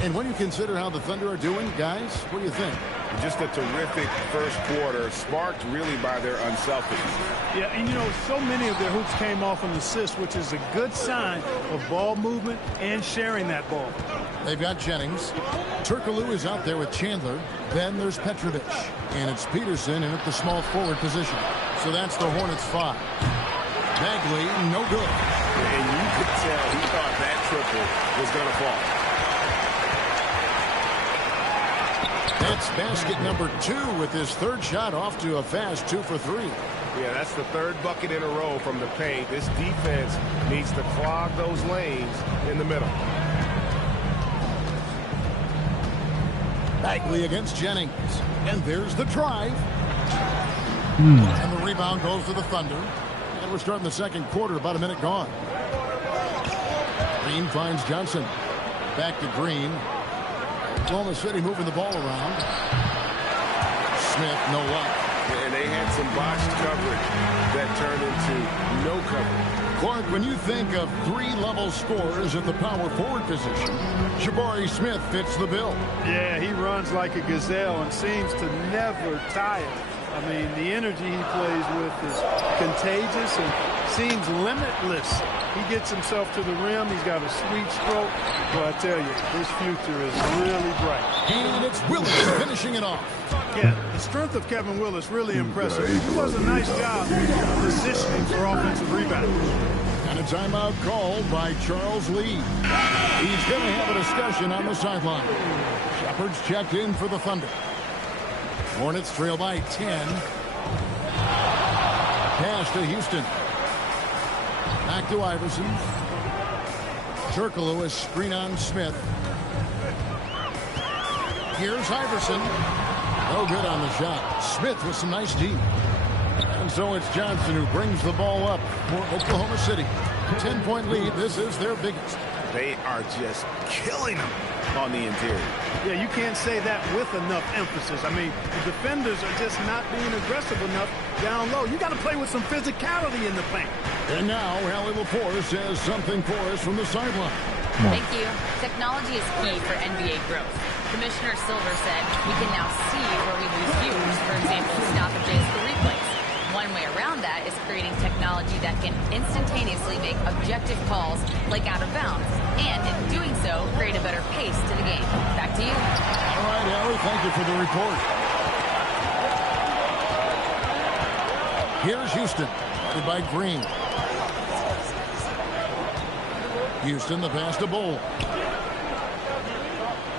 And when you consider how the Thunder are doing, guys, what do you think? Just a terrific first quarter, sparked really by their unselfishness. Yeah, and you know, so many of their hoops came off an assist, which is a good sign of ball movement and sharing that ball. They've got Jennings. Turkoglu is out there with Chandler. Then there's Petrovic. And it's Peterson in at the small forward position. So that's the Hornets 5. Bagley, no good. And you could tell he thought that triple was going to fall. That's basket number 2 with his third shot off to a fast 2 for 3. Yeah, that's the third bucket in a row from the paint. This defense needs to clog those lanes in the middle. Bagley against Jennings. And there's the drive. And the rebound goes to the Thunder. And we're starting the second quarter, about a minute gone. Green finds Johnson. Back to Green. Oklahoma City moving the ball around. Smith, no luck. And they had some botched coverage that turned into no coverage. Clark, when you think of 3-level scorers at the power forward position, Jabari Smith fits the bill. Yeah, he runs like a gazelle and seems to never tire. I mean, the energy he plays with is contagious and seems limitless. He gets himself to the rim. He's got a sweet stroke. But I tell you, his future is really bright. And it's Willis finishing it off. Yeah, the strength of Kevin Willis really impressive. He does a nice job positioning for offensive rebounding. And a timeout called by Charles Lee. He's going to have a discussion on the sideline. Shepard's checked in for the Thunder. Hornets trail by 10. Pass to Houston. Back to Iverson. Turkoglu, a screen on Smith. Here's Iverson. No good on the shot. Smith with some nice deep. And so it's Johnson who brings the ball up for Oklahoma City. 10-point lead. This is their biggest. They are just killing them on the interior. Yeah, you can't say that with enough emphasis. I mean, the defenders are just not being aggressive enough down low. You got to play with some physicality in the paint. And now Allie LaForce has something for us from the sideline. Thank you. Technology is key for NBA growth. Commissioner Silver said we can now see where we lose views, for example, stoppages or replays. One way around that is creating technology that can instantaneously make objective calls like out of bounds, and in doing so, create a better pace to the game. Back to you. All right, Allie, thank you for the report. Here's Houston, guarded by Green. Houston, the pass to Bull.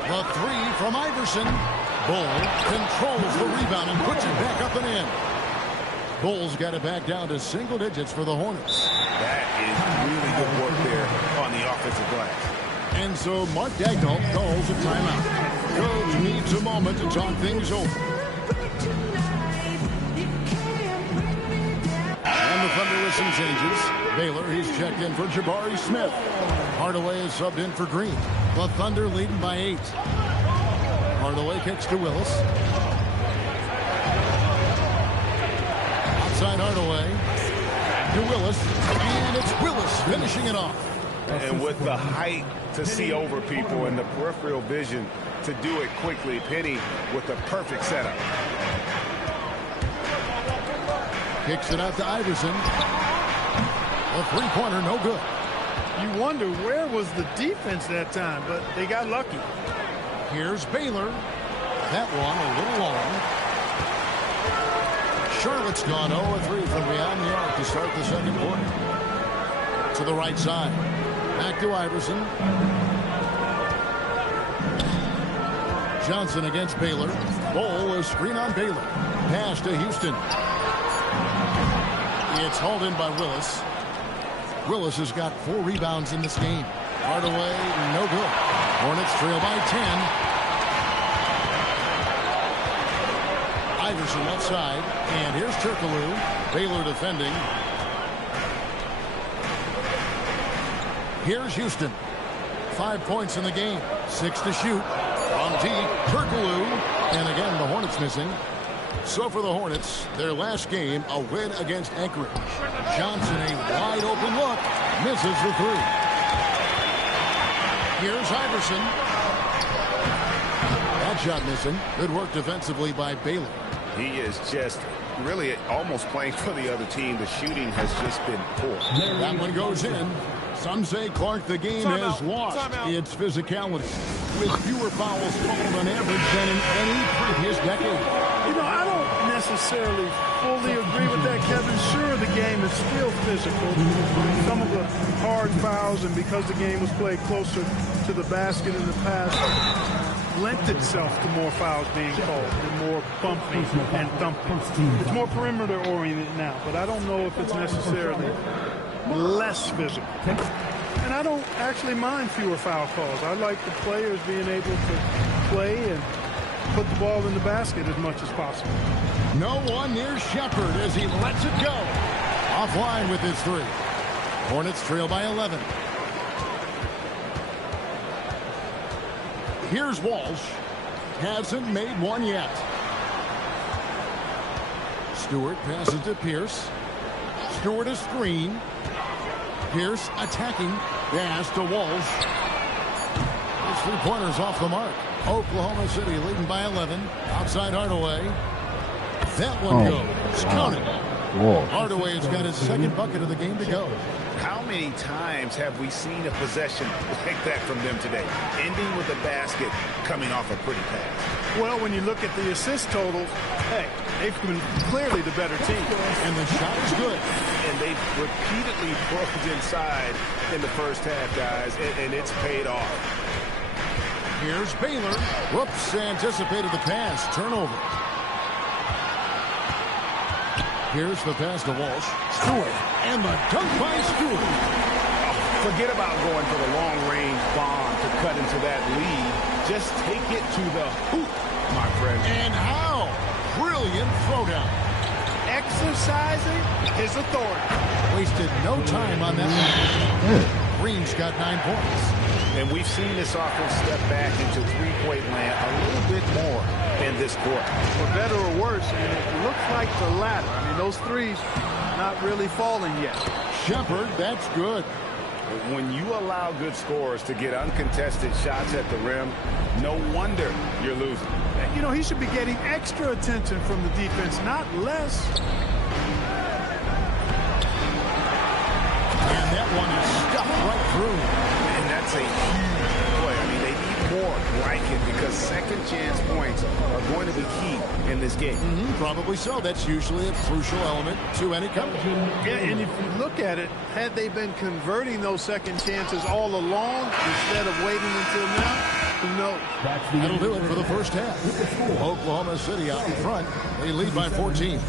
The three from Iverson. Bull controls the rebound and puts it back up and in. Bull's got it back down to single digits for the Hornets. That is really good work there on the offensive glass. And so Mark Daigneault calls a timeout. Coach needs a moment to talk things over. And the Thunder with some changes. Baylor, he's checked in for Jabari Smith. Hardaway is subbed in for Green. The Thunder leading by 8. Hardaway kicks to Willis. Outside Hardaway. To Willis. And it's Willis finishing it off. And with the height to see over people and the peripheral vision to do it quickly, Penny with the perfect setup. Kicks it out to Iverson. A three-pointer, no good. You wonder where was the defense that time, but they got lucky. Here's Baylor. That one a little long. Charlotte's gone 0-3 from beyond the arc to start the second quarter. To the right side. Back to Iverson. Johnson against Baylor. Bull, a screen on Baylor. Pass to Houston. It's hauled in by Willis. Willis has got 4 rebounds in this game. Hardaway, no good. Hornets trail by 10. Iverson outside, and here's Turkoglu. Baylor defending. Here's Houston. 5 points in the game. 6 to shoot. From deep, Turkoglu. And again, the Hornets missing. So for the Hornets, their last game, a win against Anchorage. Johnson, a wide open look. Misses the 3. Here's Iverson. That shot missing. Good work defensively by Baylor. He is just really almost playing for the other team. The shooting has just been poor. That one goes in. Some say, Clark, the game has lost its physicality, with fewer fouls called on average than in any previous decade. You know, I don't necessarily fully agree with that, Kevin. Sure, the game is still physical. Some of the hard fouls, and because the game was played closer to the basket in the past, lent itself to more fouls being called and more bumping and thumping. It's more perimeter oriented now, but I don't know if it's necessarily less physical. And I don't actually mind fewer foul calls. I like the players being able to play and put the ball in the basket as much as possible. No one near Shepard as he lets it go. Offline with his 3. Hornets trail by 11. Here's Walsh. Hasn't made one yet. Stewart passes to Pierce. Stewart a screen. Pierce attacking. Pass to Walsh. His 3-pointers off the mark. Oklahoma City leading by 11. Outside Hardaway. That one goes. Counted. Hardaway has got his 2nd bucket of the game to go. How many times have we seen a possession like that from them today? Ending with a basket, coming off a pretty pass. Well, when you look at the assist totals, hey, they've been clearly the better team. And the shot is good. And they've repeatedly broke inside in the first half, guys, and it's paid off. Here's Baylor. Whoops, anticipated the pass. Turnover. Here's the pass to Walsh. Stewart. And the dunk by Stewart. Forget about going for the long-range bomb to cut into that lead. Just take it to the hoop, my friend. And how? Brilliant throwdown. Exercising his authority. Wasted no time on that one. Green's got 9 points. And we've seen this offense step back into 3-point land a little bit more in this quarter. For better or worse, and it looks like the latter. I mean, those threes not really falling yet. Shepard, that's good. When you allow good scorers to get uncontested shots at the rim, no wonder you're losing. You know, he should be getting extra attention from the defense, not less. And that one is stuffed right through. And that's a huge play. I mean, they need more like it because second chance points are going to be key in this game. Probably so. That's usually a crucial element to any coverage. Yeah, and if you look at it, had they been converting those second chances all along instead of waiting until now, who knows? That'll do it for the first half. Oklahoma City out in front. They lead by 14.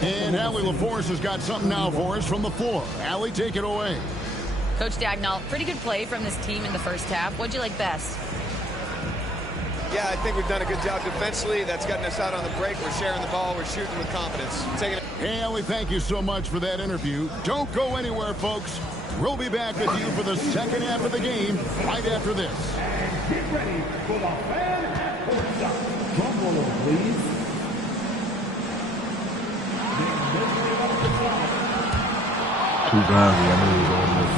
And Allie LaForce has got something now for us from the floor. Allie, take it away. Coach Dagnall, pretty good play from this team in the first half. What'd you like best? Yeah, I think we've done a good job defensively. That's gotten us out on the break. We're sharing the ball. We're shooting with confidence. Hey, Allie, thank you so much for that interview. Don't go anywhere, folks. We'll be back with you for the second half of the game right after this. And get ready for the fan at courtside. Drum roll, please. Too bad I knew he was on this.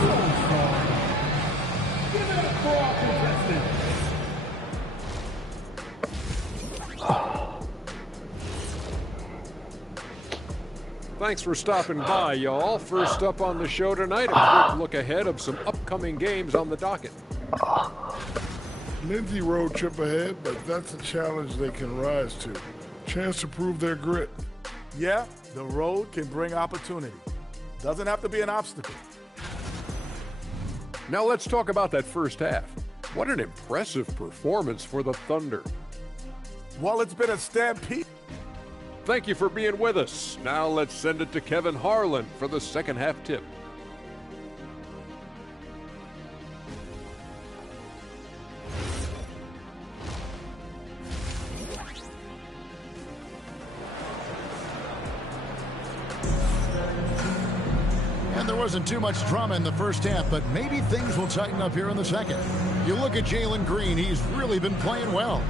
Give it up for our contestants. Thanks for stopping by, y'all. First up on the show tonight, a quick look ahead of some upcoming games on the docket. Lindsay road trip ahead, but that's a challenge they can rise to. Chance to prove their grit. Yeah, the road can bring opportunity. Doesn't have to be an obstacle. Now let's talk about that first half. What an impressive performance for the Thunder. Well, it's been a stampede. Thank you for being with us. Now let's send it to Kevin Harlan for the second half tip. wasn't too much drama in the first half, but maybe things will tighten up here in the second. You look at Jalen Green, he's really been playing well.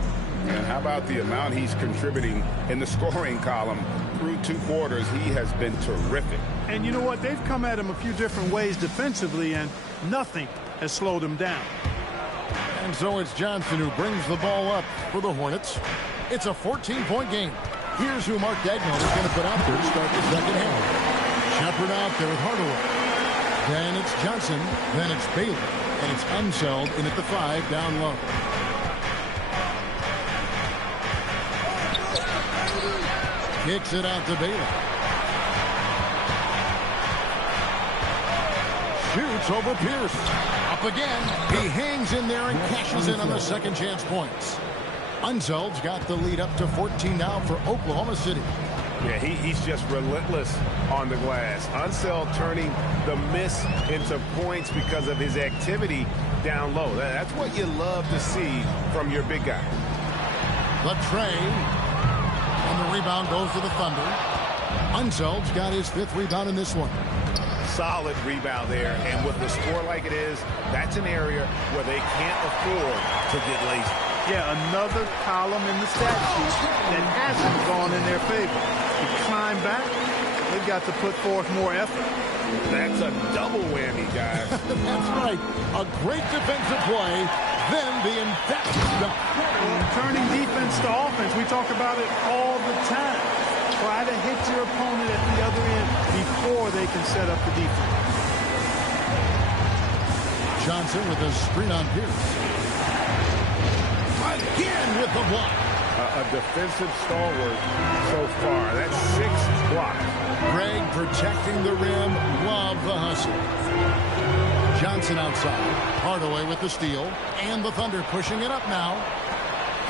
And how about the amount he's contributing in the scoring column through 2 quarters? He has been terrific. And you know what? They've come at him a few different ways defensively, and nothing has slowed him down. And so it's Johnson who brings the ball up for the Hornets. It's a 14-point game. Here's who Mark Dagnall is going to put out there to start the second half. Shepard out there with Hardaway. Then it's Johnson. Then it's Baylor. And it's Unseld in at the 5 down low. Kicks it out to Baylor. Shoots over Pierce. Up again. He hangs in there and cashes in on the second chance points. Unseld's got the lead up to 14 now for Oklahoma City. Yeah, he's just relentless on the glass. Unseld turning the miss into points because of his activity down low. That's what you love to see from your big guy. The TreJ. And the rebound goes to the Thunder. Unseld's got his 5th rebound in this one. Solid rebound there. And with the score like it is, that's an area where they can't afford to get lazy. Yeah, another column in the stat sheet that hasn't gone in their favor. To climb back, they've got to put forth more effort. That's a double whammy, guys. That's right. A great defensive play, then the emphatic dunk. Turning defense to offense, we talk about it all the time. Try to hit your opponent at the other end before they can set up the defense. Johnson with a screen on Pierce. Again with the block. A defensive stalwart so far. That's 6 blocks. Greg protecting the rim. Love the hustle. Johnson outside. Hardaway with the steal. And the Thunder pushing it up now.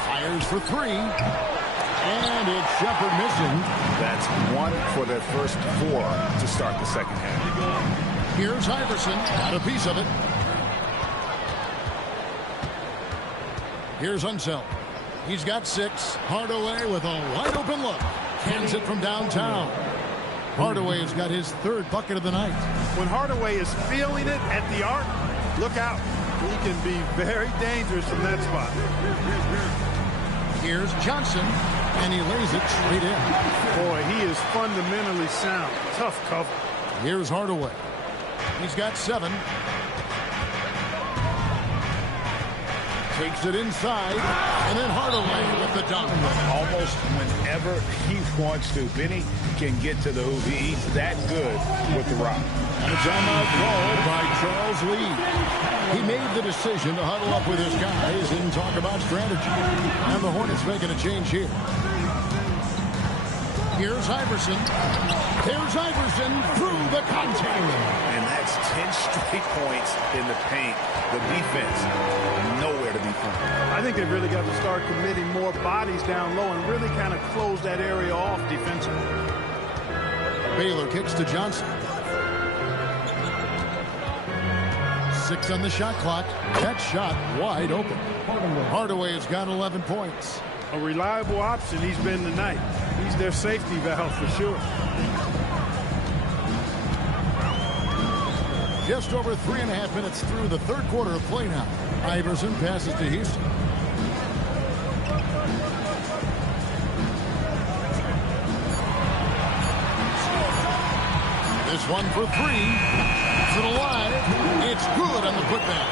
Fires for 3. And it's Shepard missing. That's 1 for their first 4 to start the second half. Here's Iverson. Got a piece of it. Here's Unseld. He's got 6. Hardaway with a wide open look. Hands it from downtown. Hardaway has got his 3rd bucket of the night. When Hardaway is feeling it at the arc, look out. He can be very dangerous from that spot. Here's Johnson, and he lays it straight in. Boy, he is fundamentally sound. Tough cover. Here's Hardaway. He's got 7. Takes it inside, and then Hardaway with the dunk. Almost whenever he wants to. Benny can get to the hoop. He's that good with the rock. And a timeout called by Charles Lee. He made the decision to huddle up with his guys and talk about strategy. And the Hornets making a change here. Here's Iverson. There's Iverson through the contact. And that's 10 straight points in the paint. The defense, nowhere to be found. I think they've really got to start committing more bodies down low and really kind of close that area off defensively. Baylor kicks to Johnson. 6 on the shot clock. That shot wide open. Hardaway has got 11 points. A reliable option he's been tonight. He's their safety valve for sure. Just over 3.5 minutes through the 3rd quarter of play now. Iverson passes to Houston. This one for 3. It's alive. It's good on the putback.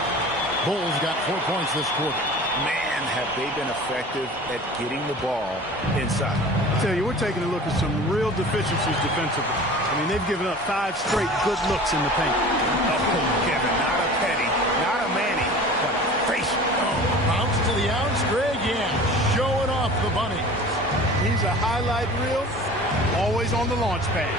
Bulls got 4 points this quarter. Man, have they been effective at getting the ball inside. I tell you, we're taking a look at some real deficiencies defensively. I mean, they've given up 5 straight good looks in the paint. Oh, Kevin, not a Petty, not a Manny, but a Frazier. Oh, bounce to the outs, Greg, yeah. Showing off the bunny. He's a highlight reel, always on the launch pad.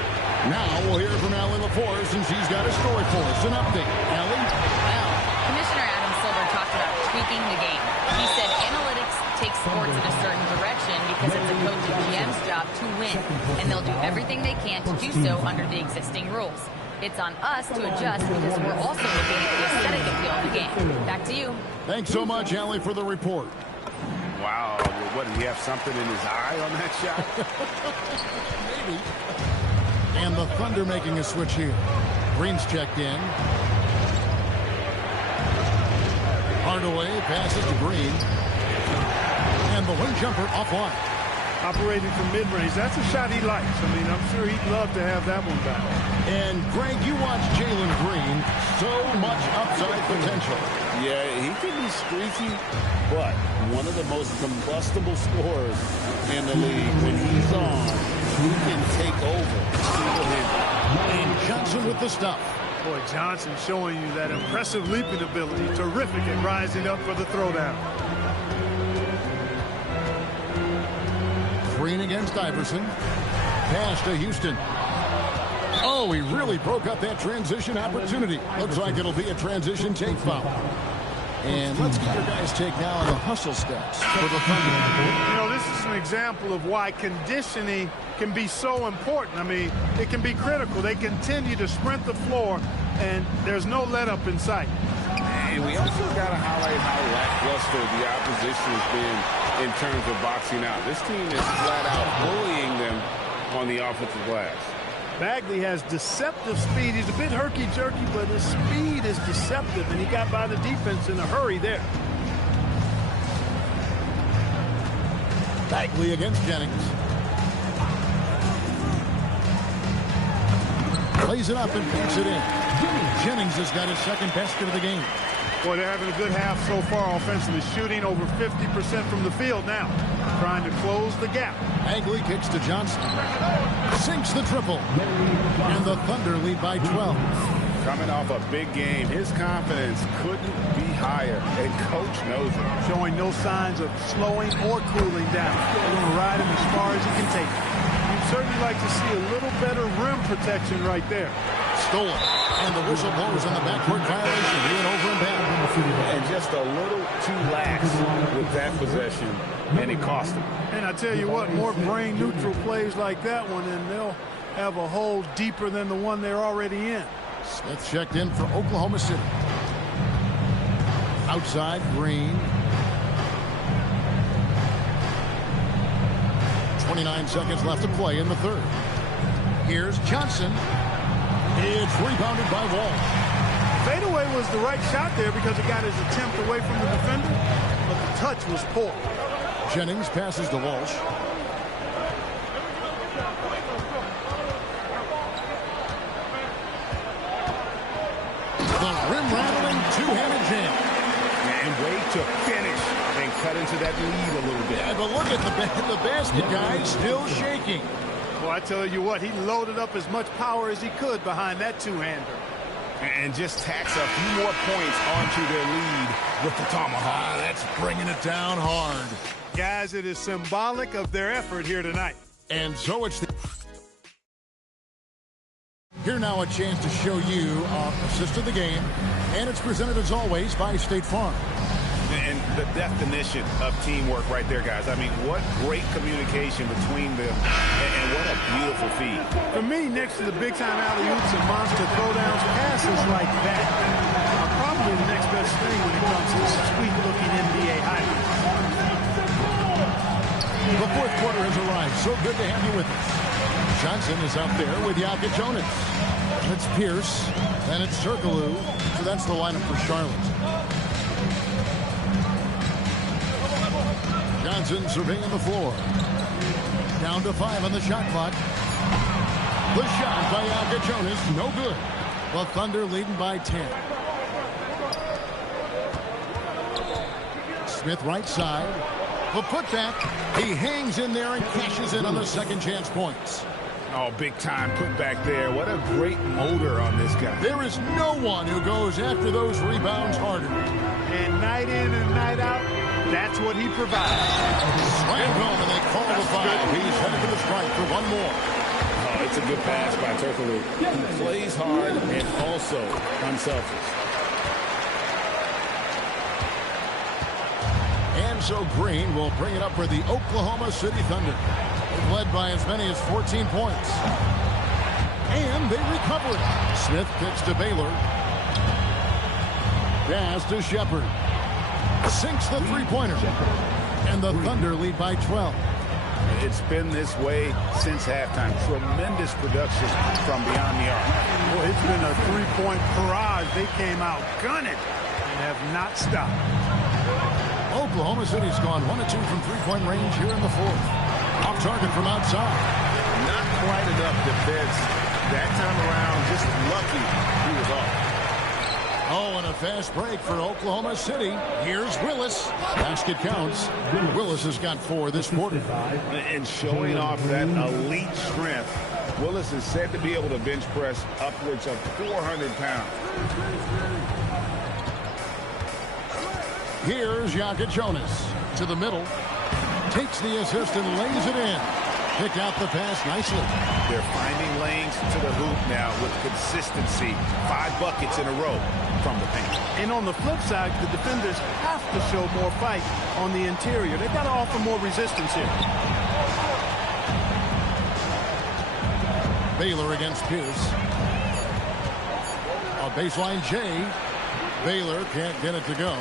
Now we'll hear from Allie LaForce since he's got a story for us. An update. Allie? Well, Commissioner Adam Silver talked about tweaking the game. He said analytics take sports in a certain direction because it's a coach and GM's job to win, and they'll do everything they can to do so under the existing rules. It's on us to adjust because we're also looking at the aesthetic appeal of the game. Back to you. Thanks so much, Allie, for the report. Wow, what, did he have something in his eye on that shot? Maybe. And the Thunder making a switch here. Green's checked in. Hardaway passes to Green. And the wing jumper offline. Operating from mid-range. That's a shot he likes. I mean, I'm sure he'd love to have that one back. And, Greg, you watch Jalen Green. So much upside potential. Yeah, he can be streaky, but one of the most combustible scorers in the league. When he's on, he can take over. And Johnson with the stuff. Boy, Johnson showing you that impressive leaping ability. Terrific at rising up for the throwdown. Green against Iverson. Pass to Houston. Oh, he really broke up that transition opportunity. Looks like it'll be a transition take foul. And let's get your guys' take now on the hustle steps for the Thunder. You know, this is an example of why conditioning can be so important. I mean, it can be critical. They continue to sprint the floor, and there's no let-up in sight. And we also got to highlight how lackluster the opposition has been in terms of boxing out. This team is flat out bullying them on the offensive glass. Bagley has deceptive speed. He's a bit herky-jerky, but his speed is deceptive, and he got by the defense in a hurry there. Bagley against Jennings. Plays it up and pinks it in. Jennings has got his second basket of the game. Boy, they're having a good half so far offensively, shooting over 50% from the field now, trying to close the gap. Bagley kicks to Johnson. Sinks the triple. And the Thunder lead by 12. Coming off a big game, his confidence couldn't be higher, and Coach knows it. Showing no signs of slowing or cooling down. They're going to ride him as far as he can take it. You'd certainly like to see a little better rim protection right there. Stolen. And the whistle blows on the backcourt violation. He went over and back. And just a little too lax with that possession, and it cost him. And I tell you what, more brain-neutral plays like that one, and they'll have a hole deeper than the one they're already in. Smith checked in for Oklahoma City. Outside, Green. 29 seconds left to play in the third. Here's Johnson. It's rebounded by Walsh. Fadeaway was the right shot there because it got his attempt away from the defender, but the touch was poor. Jennings passes to Walsh. The rim-rattling two-handed jam. And way to finish and cut into that lead a little bit. Yeah, but look at the basket, guys, still shaking. Well, I tell you what, he loaded up as much power as he could behind that two-hander. And just tacks a few more points onto their lead with the tomahawk. That's bringing it down hard. Guys, it is symbolic of their effort here tonight. And so it's here now a chance to show you our assist of the game. And it's presented as always by State Farm. And the definition of teamwork right there, guys. I mean, what great communication between them, and what a beautiful feed. For me, next to the big-time alley-oops and monster throwdowns, passes like that are probably the next best thing when it comes to sweet-looking NBA highlights. The fourth quarter has arrived. So good to have you with us. Johnson is out there with Nique Pip. It's Pierce, and it's Circalou. So that's the lineup for Charlotte. Johnson surveying the floor. Down to 5 on the shot clock. The shot by Nique, no good. The Thunder leading by 10. Smith right side. The putback. He hangs in there and cashes in on the second chance points. Oh, big time putback there. What a great motor on this guy. There is no one who goes after those rebounds harder. And night in and night out, that's what he provides. Slammed home, and they call the foul. He's headed to the strike for one more. Oh, it's a good pass by Circalou. He plays hard and also unselfish. And so Green will bring it up for the Oklahoma City Thunder. They've led by as many as 14 points. And they recover it. Smith kicks to Baylor. Pass to Shepard. Sinks the three-pointer. And the Thunder lead by 12. It's been this way since halftime. Tremendous production from beyond the arc. Well, it's been a three-point barrage. They came out gunning and have not stopped. Oklahoma City's gone 1 of 2 from three-point range here in the fourth. Off target from outside. Not quite enough defense that time around. Just lucky he was off. Oh, and a fast break for Oklahoma City. Here's Willis. Basket counts. Willis has got 4 this quarter. And showing off that elite strength, Willis is said to be able to bench press upwards of 400 pounds. Here's Jonas to the middle. Takes the assist and lays it in. Pick out the pass nicely. They're finding lanes to the hoop now with consistency. 5 buckets in a row from the paint. And on the flip side, the defenders have to show more fight on the interior. They've got to offer more resistance here. Baylor against Pierce. A baseline J. Baylor can't get it to go.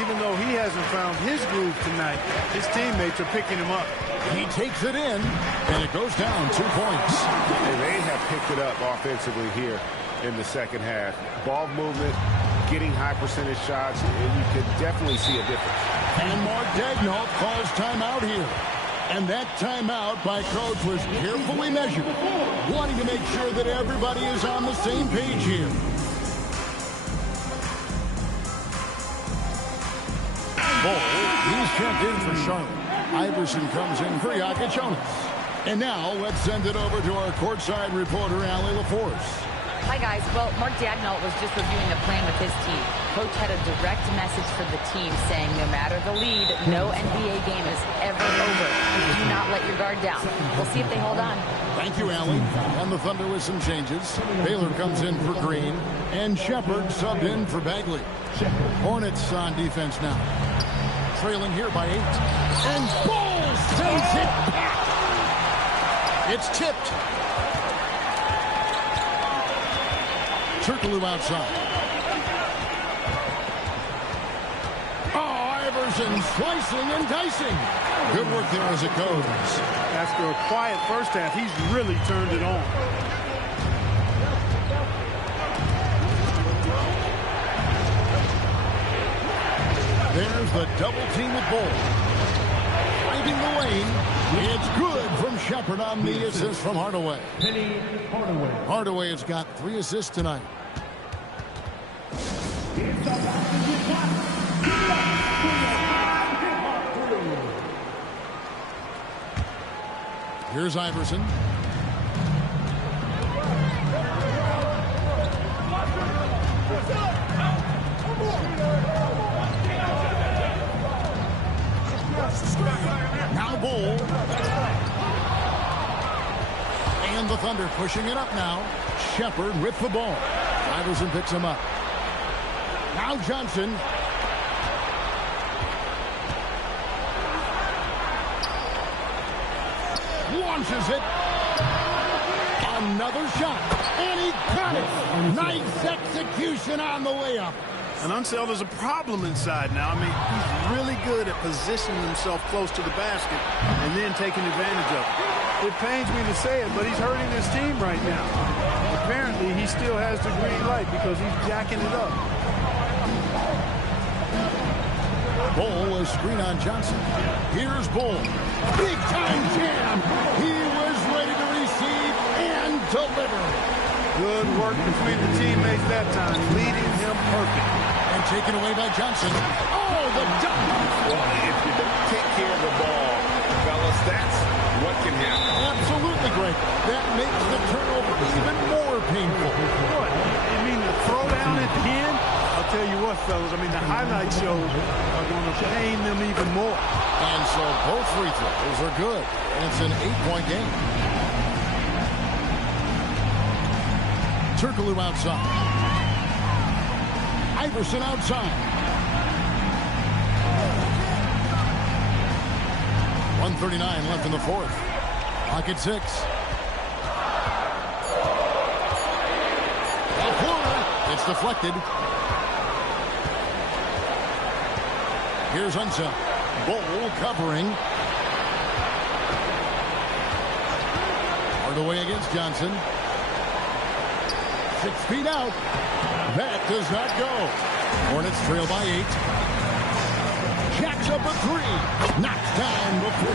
Even though he hasn't found his groove tonight, his teammates are picking him up. He takes it in, and it goes down 2 points. And they have picked it up offensively here in the second half. Ball movement, getting high percentage shots, and you can definitely see a difference. And Mark Daigneault calls timeout here. And that timeout by coach was carefully measured, wanting to make sure that everybody is on the same page here. He's checked in for Charlotte. Iverson comes in for Jonas. And now let's send it over to our courtside reporter, Allie LaForce. Hi, guys. Well, Mark Daigneault was just reviewing the plan with his team. Coach had a direct message for the team saying no matter the lead, no NBA game is ever over. Do not let your guard down. We'll see if they hold on. Thank you, Allie. And the Thunder with some changes. Baylor comes in for Green. And Shepard subbed in for Bagley. Hornets on defense now. Trailing here by 8. And Ball sends it back. It's tipped. Turkoglu outside. Oh, Iverson slicing and dicing. Good work there as it goes. After a quiet first half, he's really turned it on. There's the double team with Ball. Finding the lane. It's good from Shepard on the assist from Hardaway. Hardaway has got 3 assists tonight. Here's Iverson. Now Bull. And the Thunder pushing it up now. Shepard with the ball. Iverson picks him up. Now Johnson. Launches it. Another shot. And he got it. Nice execution on the layup. And Unseld is a problem inside now. I mean, he's really good at positioning himself close to the basket and then taking advantage of it. It pains me to say it, but he's hurting his team right now. Apparently, he still has the green light because he's jacking it up. Bull was screen on Johnson. Here's Bull. Big time jam. He was ready to receive and deliver. Good work between the teammates that time, leading him perfect. And taken away by Johnson. Oh, the dunk. Well, if you don't take care of the ball, fellas, that's what can happen. Absolutely great. That makes the turnover even more painful. What? You mean the throwdown at the end? I'll tell you what, fellas, I mean, the highlight shows are going to pain them even more. And so both free throws are good. And it's an 8-point game. Turkoglu outside. Iverson outside. 1:39 left in the fourth. Pocket 6. It's deflected. Here's Unseld. Bull covering. the way against Johnson. 6 feet out. That does not go. Hornets trail by 8. Jacks up a 3. Knocks down the 3.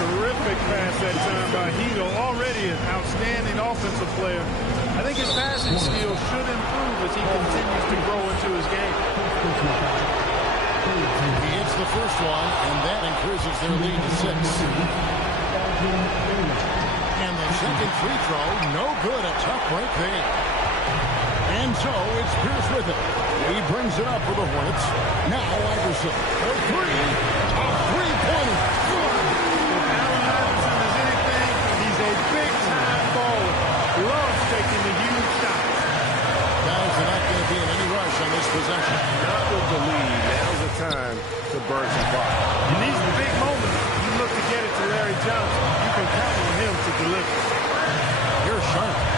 Terrific pass that time by Hedo. Already an outstanding offensive player. I think his passing skills should improve as he continues to grow into his game. He hits the first one, and that increases their lead to 6. And the second free throw, no good. A tough break there. And so it's Pierce with it. He brings it up for the Hornets. Now Iverson for 3. A three-pointer. If Allen Iverson is anything, he's a big-time baller. Loves taking the huge shots. Guys are not going to be in any rush on this possession. Not with the lead. Now's the time to burn some clock. In these big moments, you look to get it to Larry Johnson. You can count on him to deliver. Here's Charlotte.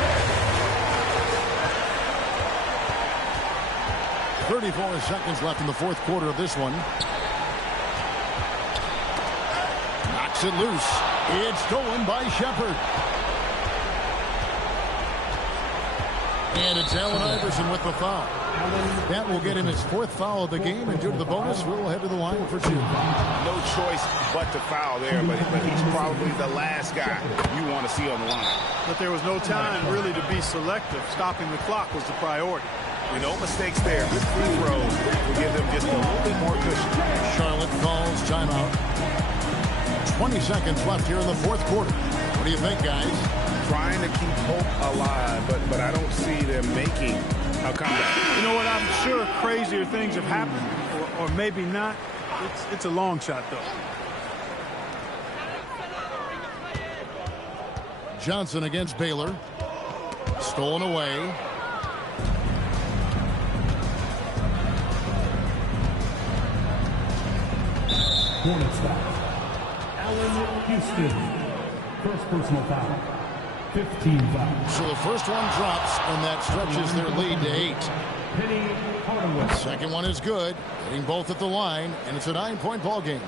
34 seconds left in the fourth quarter of this one. Knocks it loose. It's stolen by Shepard. And it's Allen Iverson with the foul. That will get him his 4th foul of the game, and due to the bonus, we'll head to the line for 2. No choice but to foul there, but he's probably the last guy you want to see on the line. But there was no time really to be selective. Stopping the clock was the priority. No mistakes there. Good free throws will give them just a little bit more cushion. Charlotte calls timeout. 20 seconds left here in the fourth quarter. What do you think, guys? Trying to keep hope alive, but I don't see them making a comeback. You know what? I'm sure crazier things have happened, or maybe not. It's a long shot, though. Johnson against Baylor. Stolen away. Hornets foul. Allen Houston. First personal foul. 15 fouls. So the first one drops, and that stretches their lead to 8. Penny Hardaway. Second one is good. Hitting both at the line, and it's a 9-point ball game.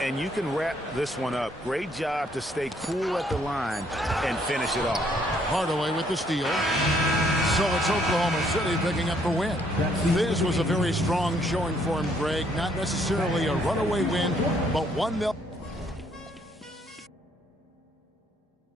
And you can wrap this one up. Great job to stay cool at the line and finish it off. Hardaway with the steal. So it's Oklahoma City picking up the win. This was a very strong showing for him, Greg. Not necessarily a runaway win, but one they'll